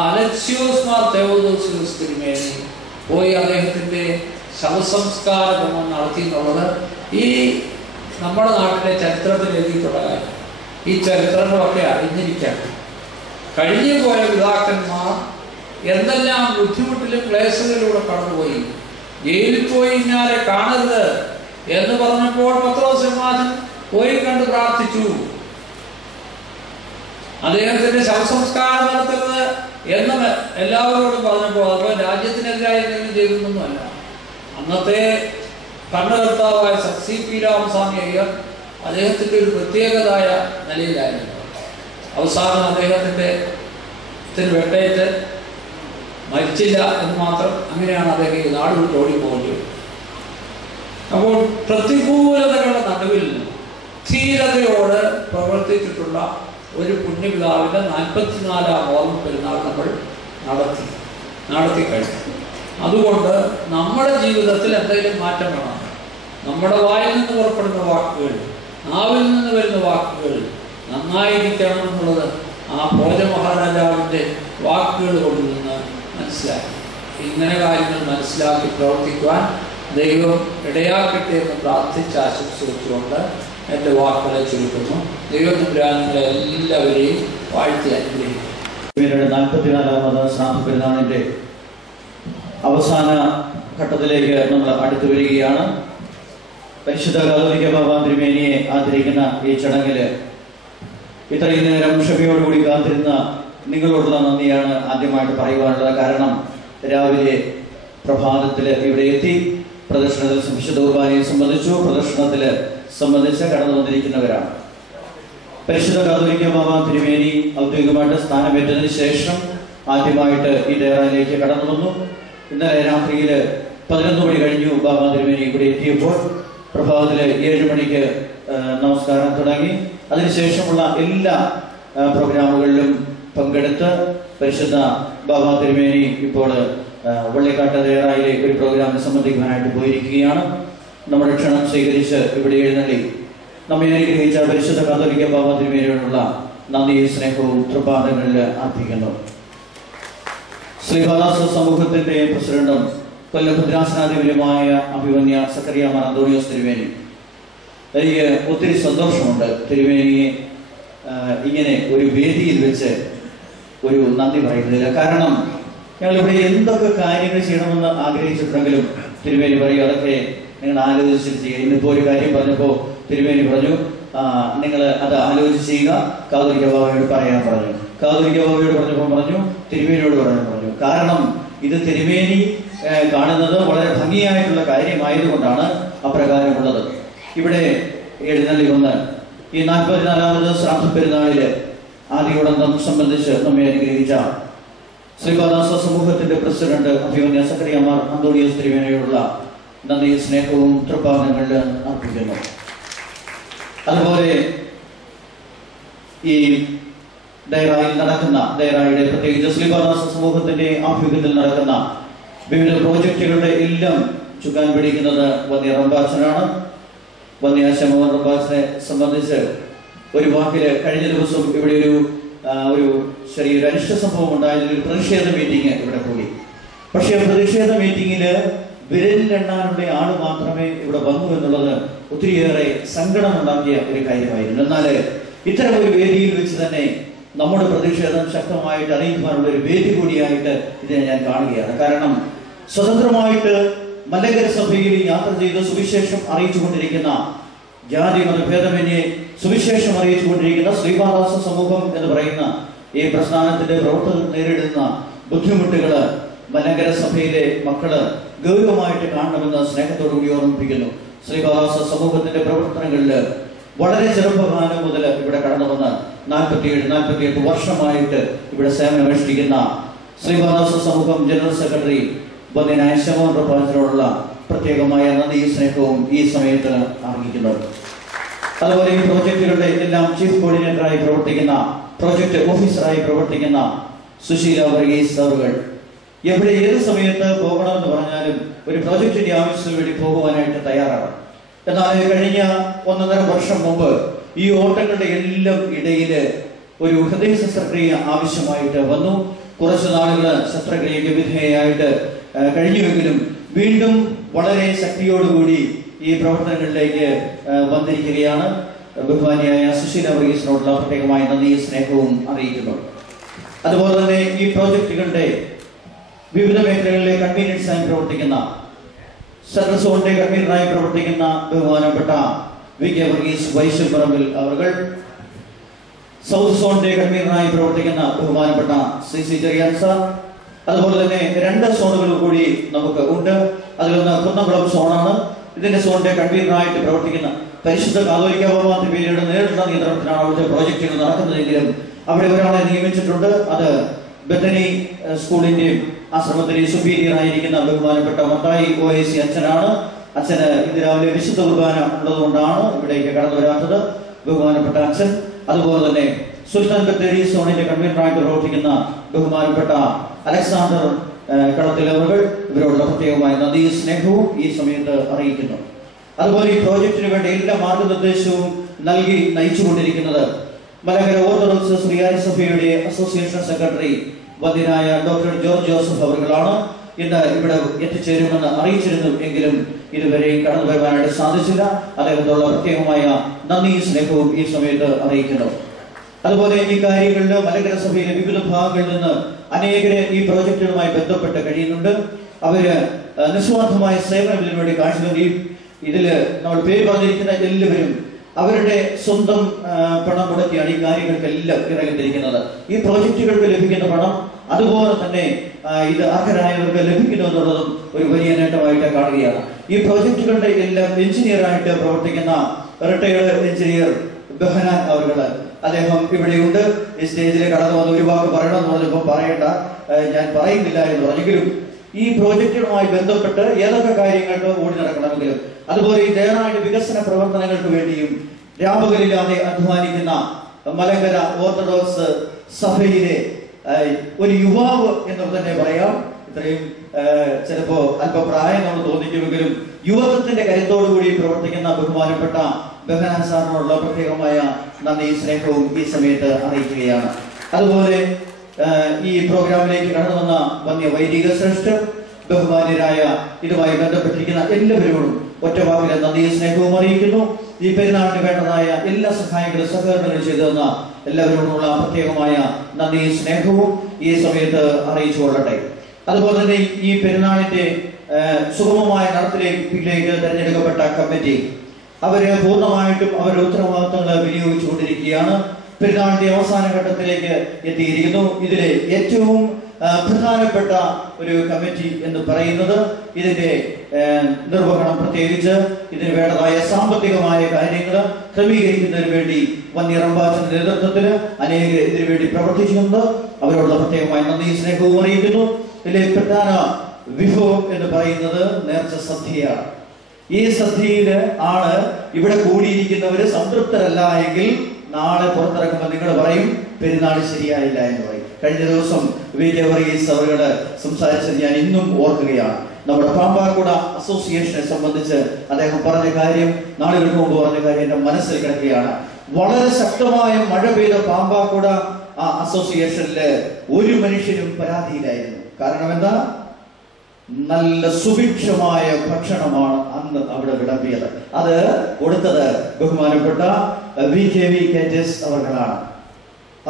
അലക്സിയോസ് മാർ തെയോദോസിയോസ് തിരുമേനി പോയി അദ്ദേഹത്തിൻ്റെ ശവസംസ്കാര ക്രമം നടത്തി എന്നുള്ളത് ഈ നമ്മുടെ നാട്ടിലെ ചരിത്രത്തിൽ എഴുതിയിട്ടുള്ള കാര്യം. ഈ ചരിത്രങ്ങളൊക്കെ അറിഞ്ഞിരിക്കാൻ കഴിഞ്ഞു പോയ പിതാക്കന്മാർ എന്തെല്ലാം ബുദ്ധിമുട്ടിലും ക്ലേശങ്ങളിലൂടെ കടന്നുപോയി. ജയിലിൽ പോയി ഇന്നാലെ കാണരുത് എന്ന് പറഞ്ഞപ്പോൾ പത്രോസ് സിംഹാസൻ പോയി കണ്ട് പ്രാർത്ഥിച്ചു. അദ്ദേഹത്തിന്റെ ശവസംസ്കാരം നടത്തരുത് എന്ന് എല്ലാവരോടും പറഞ്ഞപ്പോൾ അതുപോലെ രാജ്യത്തിനെതിരായി എന്തെങ്കിലും ചെയ്തൊന്നുമല്ല. അന്നത്തെ ഭരണകർത്താവായ CP രാമസ്വാമി അയ്യർ അദ്ദേഹത്തിൻ്റെ ഒരു പ്രത്യേകതായ നിലയിലായിരുന്നു. അവസാനം അദ്ദേഹത്തിന് വെട്ടേറ്റ് മരിച്ചില്ല എന്ന് മാത്രം. അങ്ങനെയാണ് അദ്ദേഹം ഈ നാട് വിട്ട് ഓടിപ്പോകേണ്ടി വരും. അപ്പോൾ പ്രതികൂലതകളുടെ നടുവിൽ ധീരതയോട് പ്രവർത്തിച്ചിട്ടുള്ള ഒരു പുണ്യപിതാവിൻ്റെ 44-ാം ഓർമ്മ പെരുന്നാൾ നമ്മൾ നടത്തി കഴിഞ്ഞു. അതുകൊണ്ട് നമ്മുടെ ജീവിതത്തിൽ എന്തെങ്കിലും മാറ്റം വേണം. നമ്മുടെ വായിൽ നിന്ന് പുറപ്പെടുന്ന വാക്കുകൾ, നാവിൽ നിന്ന് വരുന്ന വാക്കുകൾ നന്നായിരിക്കണം എന്നുള്ളത് ആ ഭോജ മഹാരാജാവിൻ്റെ വാക്കുകൾ കൊണ്ട് നിന്ന് മനസ്സിലാക്കി. ഇങ്ങനെ കാര്യങ്ങൾ മനസ്സിലാക്കി പ്രവർത്തിക്കുവാൻ ദൈവം ഇടയാക്കട്ടെ എന്ന് പ്രാർത്ഥിച്ച് ആശംസിച്ചുകൊണ്ട് എൻ്റെ വാക്കുകളെ ചുരുക്കുന്നു. ദൈവത്തിൻ്റെ എല്ലാവരെയും വാഴ്ത്തി അനുഗ്രഹിക്കും. 44-ാമത് ശ്രാദ്ധ പെരുന്നാളിൻ്റെ അവസാന ഘട്ടത്തിലേക്ക് നമ്മൾ അടുത്തു വരികയാണ്. പരിശുദ്ധ കാതോലിക്ക ബാബാ തിരുമേനിയെ ആദരിക്കുന്ന ഈ ചടങ്ങിൽ ഇത്രയും നേരം ക്ഷമയോടുകൂടി കാത്തിരുന്ന നിങ്ങളോടുള്ള നന്ദിയാണ് ആദ്യമായിട്ട് പറയുവാനുള്ളത്. കാരണം രാവിലെ പ്രഭാതത്തിൽ ഇവിടെ എത്തി പ്രദർശനത്തിൽ വിശുദ്ധ കുർബാനയെ സംബന്ധിച്ച് കടന്നു വന്നിരിക്കുന്നവരാണ്. പരിശുദ്ധ കാതോലിക്ക ബാബാ തിരുമേനി ഔദ്യോഗികമായിട്ട് സ്ഥാനമേറ്റതിന് ശേഷം ആദ്യമായിട്ട് ഈ ഡേറയിലേക്ക് കടന്നു വന്നു. ഇന്നലെ രാത്രിയിൽ 11 മണി കഴിഞ്ഞു ബാബാ തിരുമേനി ഇവിടെ എത്തിയപ്പോൾ. പ്രഭാതത്തിൽ 7 മണിക്ക് നമസ്കാരം തുടങ്ങി. അതിനുശേഷമുള്ള എല്ലാ പ്രോഗ്രാമുകളിലും പങ്കെടുത്ത് പരിശുദ്ധ ബാബാ തിരുമേനി ഇപ്പോൾ വള്ളിക്കാട്ട് ദേറായിലെ ഒരു പ്രോഗ്രാമിൽ സംബന്ധിക്കാനായിട്ട് പോയിരിക്കുകയാണ്. നമ്മുടെ ക്ഷണം സ്വീകരിച്ച് ഇവിടെ എഴുന്നള്ളി നമ്മെ അനുഗ്രഹിച്ച പരിശുദ്ധ കാതോലിക്ക ബാബാ തിരുമേനിയോടുള്ള നന്ദിയും സ്നേഹവും തൃപാദങ്ങളിൽ അർപ്പിക്കുന്നു. ശ്രീഭാദാസ സമൂഹത്തിന്റെ പ്രസിഡന്റും കൊല്ലം ഭദ്രാസനാധിപതിയുമായ അഭിമന്യ സക്കറിയ മാർ അന്തോണിയോസ് തിരുമേനി, എനിക്ക് ഒത്തിരി സന്തോഷമുണ്ട് തിരുമേനിയെ ഇങ്ങനെ ഒരു വേദിയിൽ വെച്ച് ഒരു നന്ദി പറയുന്നില്ല. കാരണം ഞങ്ങളിവിടെ എന്തൊക്കെ കാര്യങ്ങൾ ചെയ്യണമെന്ന് ആഗ്രഹിച്ചിട്ടുണ്ടെങ്കിലും തിരുമേനി പറയും അതൊക്കെ നിങ്ങൾ ആലോചിച്ചിട്ട് ചെയ്യുക. ഇന്നിപ്പോൾ ഒരു കാര്യം പറഞ്ഞപ്പോൾ തിരുമേനി പറഞ്ഞു നിങ്ങൾ അത് ആലോചിച്ച് ചെയ്യുക, കാതോലിക്ക ബാബയോട് പറയാൻ പറഞ്ഞു. കാതോലിക്ക ബാബയോട് പറഞ്ഞപ്പോൾ പറഞ്ഞു, തിരുമേനിയോട് പറയാൻ പറഞ്ഞു. കാരണം ഇത് തിരുമേനി കാണുന്നത് വളരെ ഭംഗിയായിട്ടുള്ള കാര്യമായതുകൊണ്ടാണ് അപ്രകാരമുള്ളത്. ഇവിടെ എഴുന്നള്ളി വന്ന് ഈ 44-ാമത് ശ്രാദ്ധ പെരുന്നാളില് ആദിയോടന്തം സംബന്ധിച്ച് നമ്മെ അനുഗ്രഹിച്ച ശ്രീപാദാസ സമൂഹത്തിന്റെ പ്രസിഡന്റ് അഭിമന്യ സക്കറിയ മാർ അന്തോണിയോസ് തിരുമേനിയോടുള്ള നന്ദിയും സ്നേഹവും തൃപ്പാദങ്ങളിൽ അർപ്പിക്കുന്നു. അതുപോലെ ഈ ഡയറായുടെ പ്രത്യേകിച്ച് ശ്രീപാദാസ സമൂഹത്തിന്റെ ആഭിമുഖ്യത്തിൽ നടക്കുന്ന വിവിധ പ്രോജക്റ്റുകളുടെ എല്ലാം ചുക്കാൻ പിടിക്കുന്നത് വന്യ റംബാച്ചനാണ്. വന്യ ശമോൻ റംബാച്ചനെ സംബന്ധിച്ച് ഒരു വാക്കില് കഴിഞ്ഞ ദിവസം ഇവിടെ ഒരു ചെറിയൊരു അനിഷ്ട സംഭവം ഉണ്ടായതിൽ ഒരു പ്രതിഷേധ മീറ്റിംഗ് ഇവിടെ കൂടി. പക്ഷേ പ്രതിഷേധ മീറ്റിംഗില് വിരലിലെണ്ണാനുള്ള ആള് മാത്രമേ ഇവിടെ വന്നു എന്നുള്ളത് ഒത്തിരിയേറെ സങ്കടം ഉണ്ടാക്കിയ ഒരു കാര്യമായിരുന്നു. എന്നാൽ ഇത്തരം ഒരു വേദിയിൽ വെച്ച് തന്നെ നമ്മുടെ പ്രതിഷേധം ശക്തമായിട്ട് അറിയിക്കുവാനുള്ള ഒരു വേദി കൂടിയായിട്ട് ഇതിനെ ഞാൻ കാണുകയാണ്. കാരണം സ്വതന്ത്രമായിട്ട് മലങ്കര സഭയിൽ യാത്ര ചെയ്ത് സുവിശേഷം അറിയിച്ചുകൊണ്ടിരിക്കുന്ന, ജാതി മതഭേദമന്യേ സുവിശേഷം അറിയിച്ചുകൊണ്ടിരിക്കുന്ന ശ്രീപാദാസ സമൂഹം എന്ന് പറയുന്ന ഈ പ്രസ്ഥാനത്തിന്റെ പ്രവർത്തകർ നേരിടുന്ന ബുദ്ധിമുട്ടുകള് മലങ്കര സഭയിലെ മക്കള് ഗൗരവമായിട്ട് കാണണമെന്ന് സ്നേഹത്തോടു കൂടി ഓർമ്മിപ്പിക്കുന്നു. ശ്രീപാദാസ സമൂഹത്തിന്റെ പ്രവർത്തനങ്ങളില് വളരെ ചെറുപ്പകാലം മുതൽ ഇവിടെ കടന്നു വന്ന് 47-48 വർഷമായിട്ട് ഇവിടെ സേവനമനുഷ്ഠിക്കുന്ന ശ്രീപാദാസ സമൂഹം ജനറൽ സെക്രട്ടറി വന്യനായ ശമോൻ റംബാച്ചനോടുള്ള പ്രത്യേകമായ നന്ദിയും സ്നേഹവും ഈ സമയത്ത് അറിയിക്കുന്നു. അതുപോലെ ഈ പ്രോജക്റ്റുകളുടെ എല്ലാം ചീഫ് കോർഡിനേറ്ററായി പ്രവർത്തിക്കുന്ന, പ്രോജക്ട് ഓഫീസറായി പ്രവർത്തിക്കുന്ന സുശീല വർഗീസ് അവറുകൾ എവിടെ ഏത് സമയത്ത് പോകണമെന്ന് പറഞ്ഞാലും ഒരു പ്രോജക്റ്റിന്റെ ആവശ്യത്തിന് വേണ്ടി പോകുവാനായിട്ട് തയ്യാറാണ്. എന്നാൽ കഴിഞ്ഞ 1.5 വർഷം മുമ്പ് ഈ ഓട്ടങ്ങളുടെ എല്ലാം ഇടയിൽ ഒരു ഹൃദയ ശസ്ത്രക്രിയ ആവശ്യമായിട്ട് വന്നു. കുറച്ചു നാളുകൾ ശസ്ത്രക്രിയയ്ക്ക് വിധേയമായിട്ട് കഴിഞ്ഞുവെങ്കിലും വീണ്ടും വളരെ ശക്തിയോടുകൂടി ഈ പ്രവർത്തനങ്ങളിലേക്ക് വന്നിരിക്കുകയാണ്. ബഹുമാനിയായ സുശീല വർഗീസിനോടുള്ള പ്രത്യേകമായ നന്ദിയും സ്നേഹവും അറിയിക്കുന്നു. അതുപോലെ തന്നെ ഈ പ്രോജക്റ്റുകളുടെ വിവിധ മേഖലകളിലെ കൺവീനൻസായി പ്രവർത്തിക്കുന്ന, സെൻട്രൽ സോണിന്റെ കൺവീനറായി പ്രവർത്തിക്കുന്ന ബഹുമാനപ്പെട്ട വി.കെ. വർഗീസ് വൈശ്വപറമ്പിൽ അവർ, സൗത്ത് സോണിന്റെ കൺവീനറായി പ്രവർത്തിക്കുന്ന ബഹുമാനപ്പെട്ട സി ചെറിയാൻ സാർ, അതുപോലെ തന്നെ 2 സോണുകൾ കൂടി നമുക്ക് ഉണ്ട്. അതിലൊന്ന് കുന്നംകുളം സോണാണ്. ഇതിന്റെ സോണിന്റെ കൺവീനറായിട്ട് പ്രവർത്തിക്കുന്ന പരിശുദ്ധ കാതോലിക്ക ബാബാ തിരുമേനിയുടെ നേരിട്ടുള്ള നിയന്ത്രണത്തിലാണ് അവിടുത്തെ പ്രോജക്റ്റുകൾ നടക്കുന്നതെങ്കിലും അവിടെ ഒരാളെ നിയമിച്ചിട്ടുണ്ട്. അത് ബെത്തനി സ്കൂളിന്റെ ആശ്രമത്തിലെ സുപ്പീരിയർ ആയിരിക്കുന്ന ബഹുമാനപ്പെട്ട മത്തായി OIC അച്ഛനാണ്. അച്ഛന് ഇന്ന് രാവിലെ വിശുദ്ധ കുർബാന ഉള്ളതുകൊണ്ടാണ് ഇവിടേക്ക് കടന്നു വരാത്തത്. ബഹുമാനപ്പെട്ട അച്ഛൻ, അതുപോലെ തന്നെ സുൽത്താൻ ബത്തേരി സോണിന്റെ കൺവീനറായിട്ട് പ്രവർത്തിക്കുന്ന ബഹുമാനപ്പെട്ട അലക്സാണ്ടർ കളത്തിലവറുകൾ ഇവരോടുള്ള പ്രത്യേകമായ നന്ദി സ്നേഹവും ഈ സമയത്ത് അറിയിക്കുന്നു. അതുപോലെ ഈ പ്രോജക്റ്റിന് വേണ്ടി എല്ലാ മാർഗനിർദ്ദേശവും നൽകി നയിച്ചുകൊണ്ടിരിക്കുന്നത് മലങ്കര ഓർത്തഡോക്സ് സുറിയാനി സഭയുടെ അസോസിയേഷൻ സെക്രട്ടറി വന്ധ്യനായ ഡോക്ടർ ജോർജ് ജോസഫ് അവர்களാണ്. ഇന്ന് ഇവിടെ എത്തിച്ചേരുമെന്ന് അറിയിച്ചിരുന്നു എങ്കിലും ഇതുവരെ കടന്നു വരുവാനായിട്ട് സാധിച്ചില്ല. അദ്ദേഹത്തോടുള്ള പ്രത്യേകമായ നന്ദി സ്നേഹവും ഈ സമയത്ത് അറിയിക്കുന്നു. അതുപോലെ ഈ കാര്യങ്ങളിൽ മലങ്കര സഭയിലെ വിവിധ ഭാഗങ്ങളിൽ നിന്ന് അനേകരെ ഈ പ്രോജക്റ്റുകളുമായി ബന്ധപ്പെട്ട് കഴിയുന്നുണ്ട്. അവര് നിസ്വാർത്ഥമായ സേവനം ഇതിനു വേണ്ടി കാഴ്ചവെക്കും. ഇതില് നമ്മൾ പേര് പറഞ്ഞിരിക്കുന്ന എല്ലാവരും അവരുടെ സ്വന്തം പണം മുടക്കിയാണ് ഈ കാര്യങ്ങൾക്കെല്ലാം ഇറങ്ങിത്തിരിക്കുന്നത്. ഈ പ്രോജക്റ്റുകൾക്ക് ലഭിക്കുന്ന പണം അതുപോലെ തന്നെ ഇത് അർഹരായവർക്ക് ലഭിക്കുന്നു എന്നുള്ളതും ഒരു വലിയ നേട്ടമായിട്ട് കാണുകയാണ്. ഈ പ്രോജക്റ്റുകളുടെ എല്ലാം എഞ്ചിനീയറായിട്ട് പ്രവർത്തിക്കുന്ന റിട്ടയർഡ് എഞ്ചിനീയർ ബഹനാൻ അവர்கள் അദ്ദേഹം ഇവിടെയുണ്ട്. ഈ സ്റ്റേജിൽ കടന്നു വന്ന് ഒരു വാക്ക് പറയണമെന്ന് പറഞ്ഞപ്പോൾ പറയേണ്ട, ഞാൻ പറയുന്നില്ല എന്ന് പറഞ്ഞെങ്കിലും ഈ പ്രോജക്റ്റുകളുമായി ബന്ധപ്പെട്ട് ഏതൊക്കെ കാര്യങ്ങൾക്ക് ഓടി നടക്കണമെങ്കിലും അതുപോലെ ഈ ദേറായുടെ വികസന പ്രവർത്തനങ്ങൾക്ക് വേണ്ടിയും രാപകലില്ലാതെ അധ്വാനിക്കുന്ന മലങ്കര ഓർത്തഡോക്സ് സഭയിലെ ഒരു യുവാവ് എന്ന് തന്നെ പറയാം. ഇത്രയും ചിലപ്പോ അല്പപ്രായം നമ്മൾ തോന്നിക്കുമെങ്കിലും യുവത്വത്തിന്റെ കരുത്തോടുകൂടി പ്രവർത്തിക്കുന്ന ബഹുമാനപ്പെട്ട ബഹനാൻ സാറിനുള്ള പ്രത്യേകമായ നന്ദി സ്നേഹവും ഈ സമയത്ത് അറിയിക്കുകയാണ്. അതുപോലെ ഈ പ്രോഗ്രാമിലേക്ക് കടന്നു വന്ന വന്യ വൈദിക ശ്രേഷ്ഠർ, ബഹുമാന്യരായ ഇതുമായി ബന്ധപ്പെട്ടിരിക്കുന്ന എല്ലാവരോടും ഒറ്റവാക്കിലെ നന്ദി സ്നേഹവും അറിയിക്കുന്നു. ഈ പെരുന്നാളിന് വേണ്ടതായ എല്ലാ സഹായങ്ങളും സഹകരണങ്ങളും ചെയ്തു തന്ന എല്ലാവരോടുമുള്ള പ്രത്യേകമായ നന്ദി സ്നേഹവും ഈ സമയത്ത് അറിയിച്ചു കൊള്ളട്ടെ. അതുപോലെ തന്നെ ഈ പെരുന്നാളിന്റെ സുഗമമായ നടത്തിലേക്ക് തെരഞ്ഞെടുക്കപ്പെട്ട കമ്മിറ്റി അവര് പൂർണ്ണമായിട്ടും അവരുടെ ഉത്തരവാദിത്തങ്ങൾ വിനിയോഗിച്ചുകൊണ്ടിരിക്കുകയാണ്. പെരുന്നാളിന്റെ അവസാന ഘട്ടത്തിലേക്ക് എത്തിയിരിക്കുന്നു. ഇതിലെ ഏറ്റവും പ്രധാനപ്പെട്ട ഒരു കമ്മിറ്റി എന്ന് പറയുന്നത് ഇതിന്റെ നിർവഹണം, പ്രത്യേകിച്ച് ഇതിന് വേണ്ടതായ സാമ്പത്തികമായ കാര്യങ്ങൾ ക്രമീകരിക്കുന്നതിന് വേണ്ടി വന്യ റംബാച്ചന്റെ നേതൃത്വത്തിന് അനേകർ ഇതിനു വേണ്ടി പ്രവർത്തിച്ചിട്ടുണ്ട്. അവരോടുള്ള പ്രത്യേകമായ നന്ദി സ്നേഹവും അറിയിക്കുന്നു. ഇതിലെ പ്രധാന വിഭവം എന്ന് പറയുന്നത് നേർച്ച സദ്യയാണ്. ഈ സദ്യയില് ആണ് ഇവിടെ കൂടിയിരിക്കുന്നവര് സംതൃപ്തരല്ല എങ്കിൽ നാളെ പുറത്തിറക്കുമ്പോൾ നിങ്ങൾ പറയും പെരുന്നാൾ ശരിയായില്ല എന്ന് പറയും. കഴിഞ്ഞ ദിവസം VK വർഗീസ് അവരുടെ സംസാരിച്ചത് ഞാൻ ഇന്നും ഓർക്കുകയാണ്. നമ്മുടെ പാമ്പാക്കുട അസോസിയേഷനെ സംബന്ധിച്ച് അദ്ദേഹം പറഞ്ഞ കാര്യം, നാളുകൾക്ക് മുമ്പ് പറഞ്ഞ കാര്യം എന്റെ മനസ്സിൽ കിടക്കുകയാണ്. വളരെ ശക്തമായ മഴ പെയ്ത പാമ്പാക്കുട അസോസിയേഷനില് ഒരു മനുഷ്യനും പരാതിയിലായിരുന്നു. കാരണം എന്താ? നല്ല സുഭിക്ഷമായ ഭക്ഷണമാണ് അന്ന് അവിടെ വിളമ്പിയത്. അത് കൊടുത്തത് ബഹുമാനപ്പെട്ട VKV കേറ്റസ് അവർകളാണ്.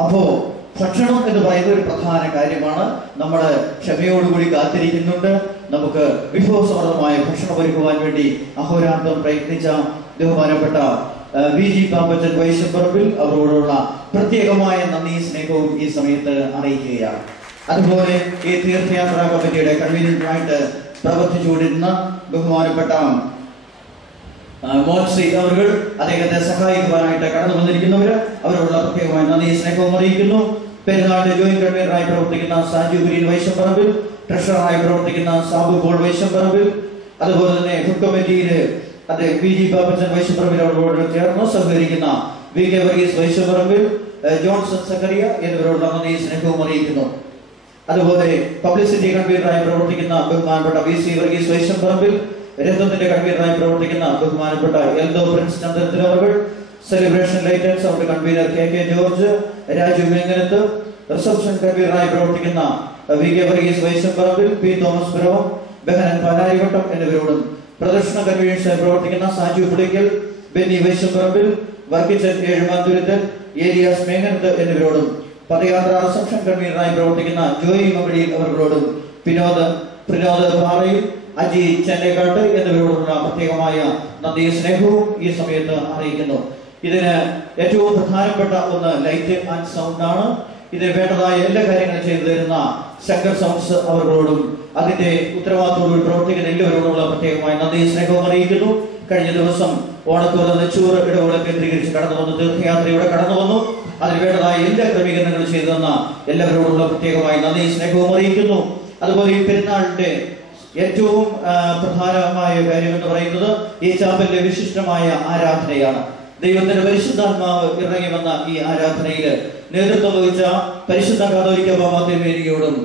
അപ്പോ ഭക്ഷണം എന്ന് പറയുന്ന ഒരു പ്രധാന കാര്യമാണ്. നമ്മൾ ക്ഷമയോടുകൂടി കാത്തിരിക്കുന്നുണ്ട്. നമുക്ക് വിഭവസമൃദ്ധമായ ഭക്ഷണം ഒരുക്കുവാൻ വേണ്ടി അഹോരാത്രം പ്രയത്നിച്ച ബഹുമാനപ്പെട്ട VG പാമ്പച്ചൻ വൈശംപറമ്പിൽ അവരോടുള്ള പ്രത്യേകമായ നന്ദി സ്നേഹവും ഈ സമയത്ത് അറിയിക്കുകയാണ്. അതുപോലെ ഈ തീർത്ഥയാത്രാ കമ്മിറ്റിയുടെ കൺവീനറായിട്ട് പ്രവർത്തിച്ചുകൊണ്ടിരുന്ന ബഹുമാനപ്പെട്ട മോൻസി അവർ അദ്ദേഹത്തെ സഹായിക്കുവാനായിട്ട് കടന്നു വന്നിരിക്കുന്നവര് അവരോടുള്ള പ്രത്യേകമായ നന്ദി സ്നേഹവും അറിയിക്കുന്നു. പെരുന്നാളിന്റെ ജോയിന്റ് കൺവീനറായി പ്രവർത്തിക്കുന്ന സാജു കുര്യൻ വൈശംപറമ്പിൽ, ട്രഷററായി പ്രവർത്തിക്കുന്ന സാബു പോൾ വൈശംപറമ്പിൽ, അതുപോലെ തന്നെ ഫുഡ് കമ്മിറ്റിയില് VG പാപ്പച്ചൻ വൈശംപറമ്പിൽ അവരോട് ചേർന്ന് സഹകരിക്കുന്ന VK വർഗീസ് വൈശംപറമ്പിൽ, ജോൺസൺ സക്കറിയ എന്നിവരോടുള്ള നന്ദി സ്നേഹവും അറിയിക്കുന്നു. അതുപോലെ പബ്ലിസിറ്റി കൺവീനറായി പ്രവർത്തിക്കുന്ന ബഹുമാനപ്പെട്ട VC വർഗീസ് വൈശംപറമ്പിൽ, രത്നത്തിന്റെ കൺവീനറായി പ്രവർത്തിക്കുന്ന ബഹുമാനപ്പെട്ട എൽദോ പ്രിൻസ് ചന്ദ്രൻ അവർ, സെലിബ്രേഷൻ ലൈറ്റൻസ് അവരുടെ convener KK George, Raju Menganath, reception കൺവീനറായി പ്രവർത്തിക്കുന്ന VK Varghese Vaishampparambil, P Thomas Puravam, Bahanan Palarivattom എന്നിവരോടും, പ്രദർശന കൺവീനേഴ്സായി പ്രവർത്തിക്കുന്ന സാജു പുളിക്കൽ, ബെന്നി വൈശംപറമ്പിൽ, വർക്കിച്ചൻ ഏഴുമാന്തുരുത്തൻ, ഏരിയാസ് മേങ്ങനത്ത് എന്നിവരോടും, പദയാത്ര റിസപ്ഷൻ കൺവീനറായി പ്രവർത്തിക്കുന്ന ജോയി മകടിയിൽ അവരോടും, പ്രിനോദ് പാറയിൽ, അജി ചെന്നൈക്കാട്ട് എന്നിവരോടുള്ള പ്രത്യേകമായ നന്ദി സ്നേഹവും ഈ സമയത്ത് അറിയിക്കുന്നു. ഇതിന് ഏറ്റവും പ്രധാനപ്പെട്ട ഒന്ന് ലൈറ്റ് ആൻഡ് സൗണ്ട് ആണ്. ഇതിന് വേണ്ടതായ എല്ലാ കാര്യങ്ങളും ചെയ്തു തരുന്ന ശങ്കർ സൗണ്ട്സ് അവരോടും അതിന്റെ ഉത്തരവാദിത്തോടുകൂടി പ്രവർത്തിക്കുന്ന എല്ലാവരോടുള്ള പ്രത്യേകമായ നന്ദി സ്നേഹവും അറിയിക്കുന്നു. കഴിഞ്ഞ ദിവസം ഓണക്കോല നെച്ചൂർ ഇടവേള കേന്ദ്രീകരിച്ച് കടന്നു വന്നു, തീർത്ഥയാത്രയുടെ കടന്നു വന്നു. അതിന് വേണ്ടതായ എല്ലാ ക്രമീകരണങ്ങളും ചെയ്തു തന്ന എല്ലാവരോടുള്ള പ്രത്യേകമായ നന്ദി സ്നേഹവും അറിയിക്കുന്നു. അതുപോലെ ഈ പെരുന്നാളിന്റെ ഏറ്റവും പ്രധാനമായ കാര്യം എന്ന് പറയുന്നത് ഈ ചാപ്പലിലെ വിശിഷ്ടമായ ആരാധനയാണ്. ദൈവത്തിന്റെ പരിശുദ്ധാത്മാവ് ഇറങ്ങി വന്ന ഈ ആരാധനയിൽ നേതൃത്വം വഹിച്ച പരിശുദ്ധ കാതോലിക്ക ബാബ തിരുമേനിയോടും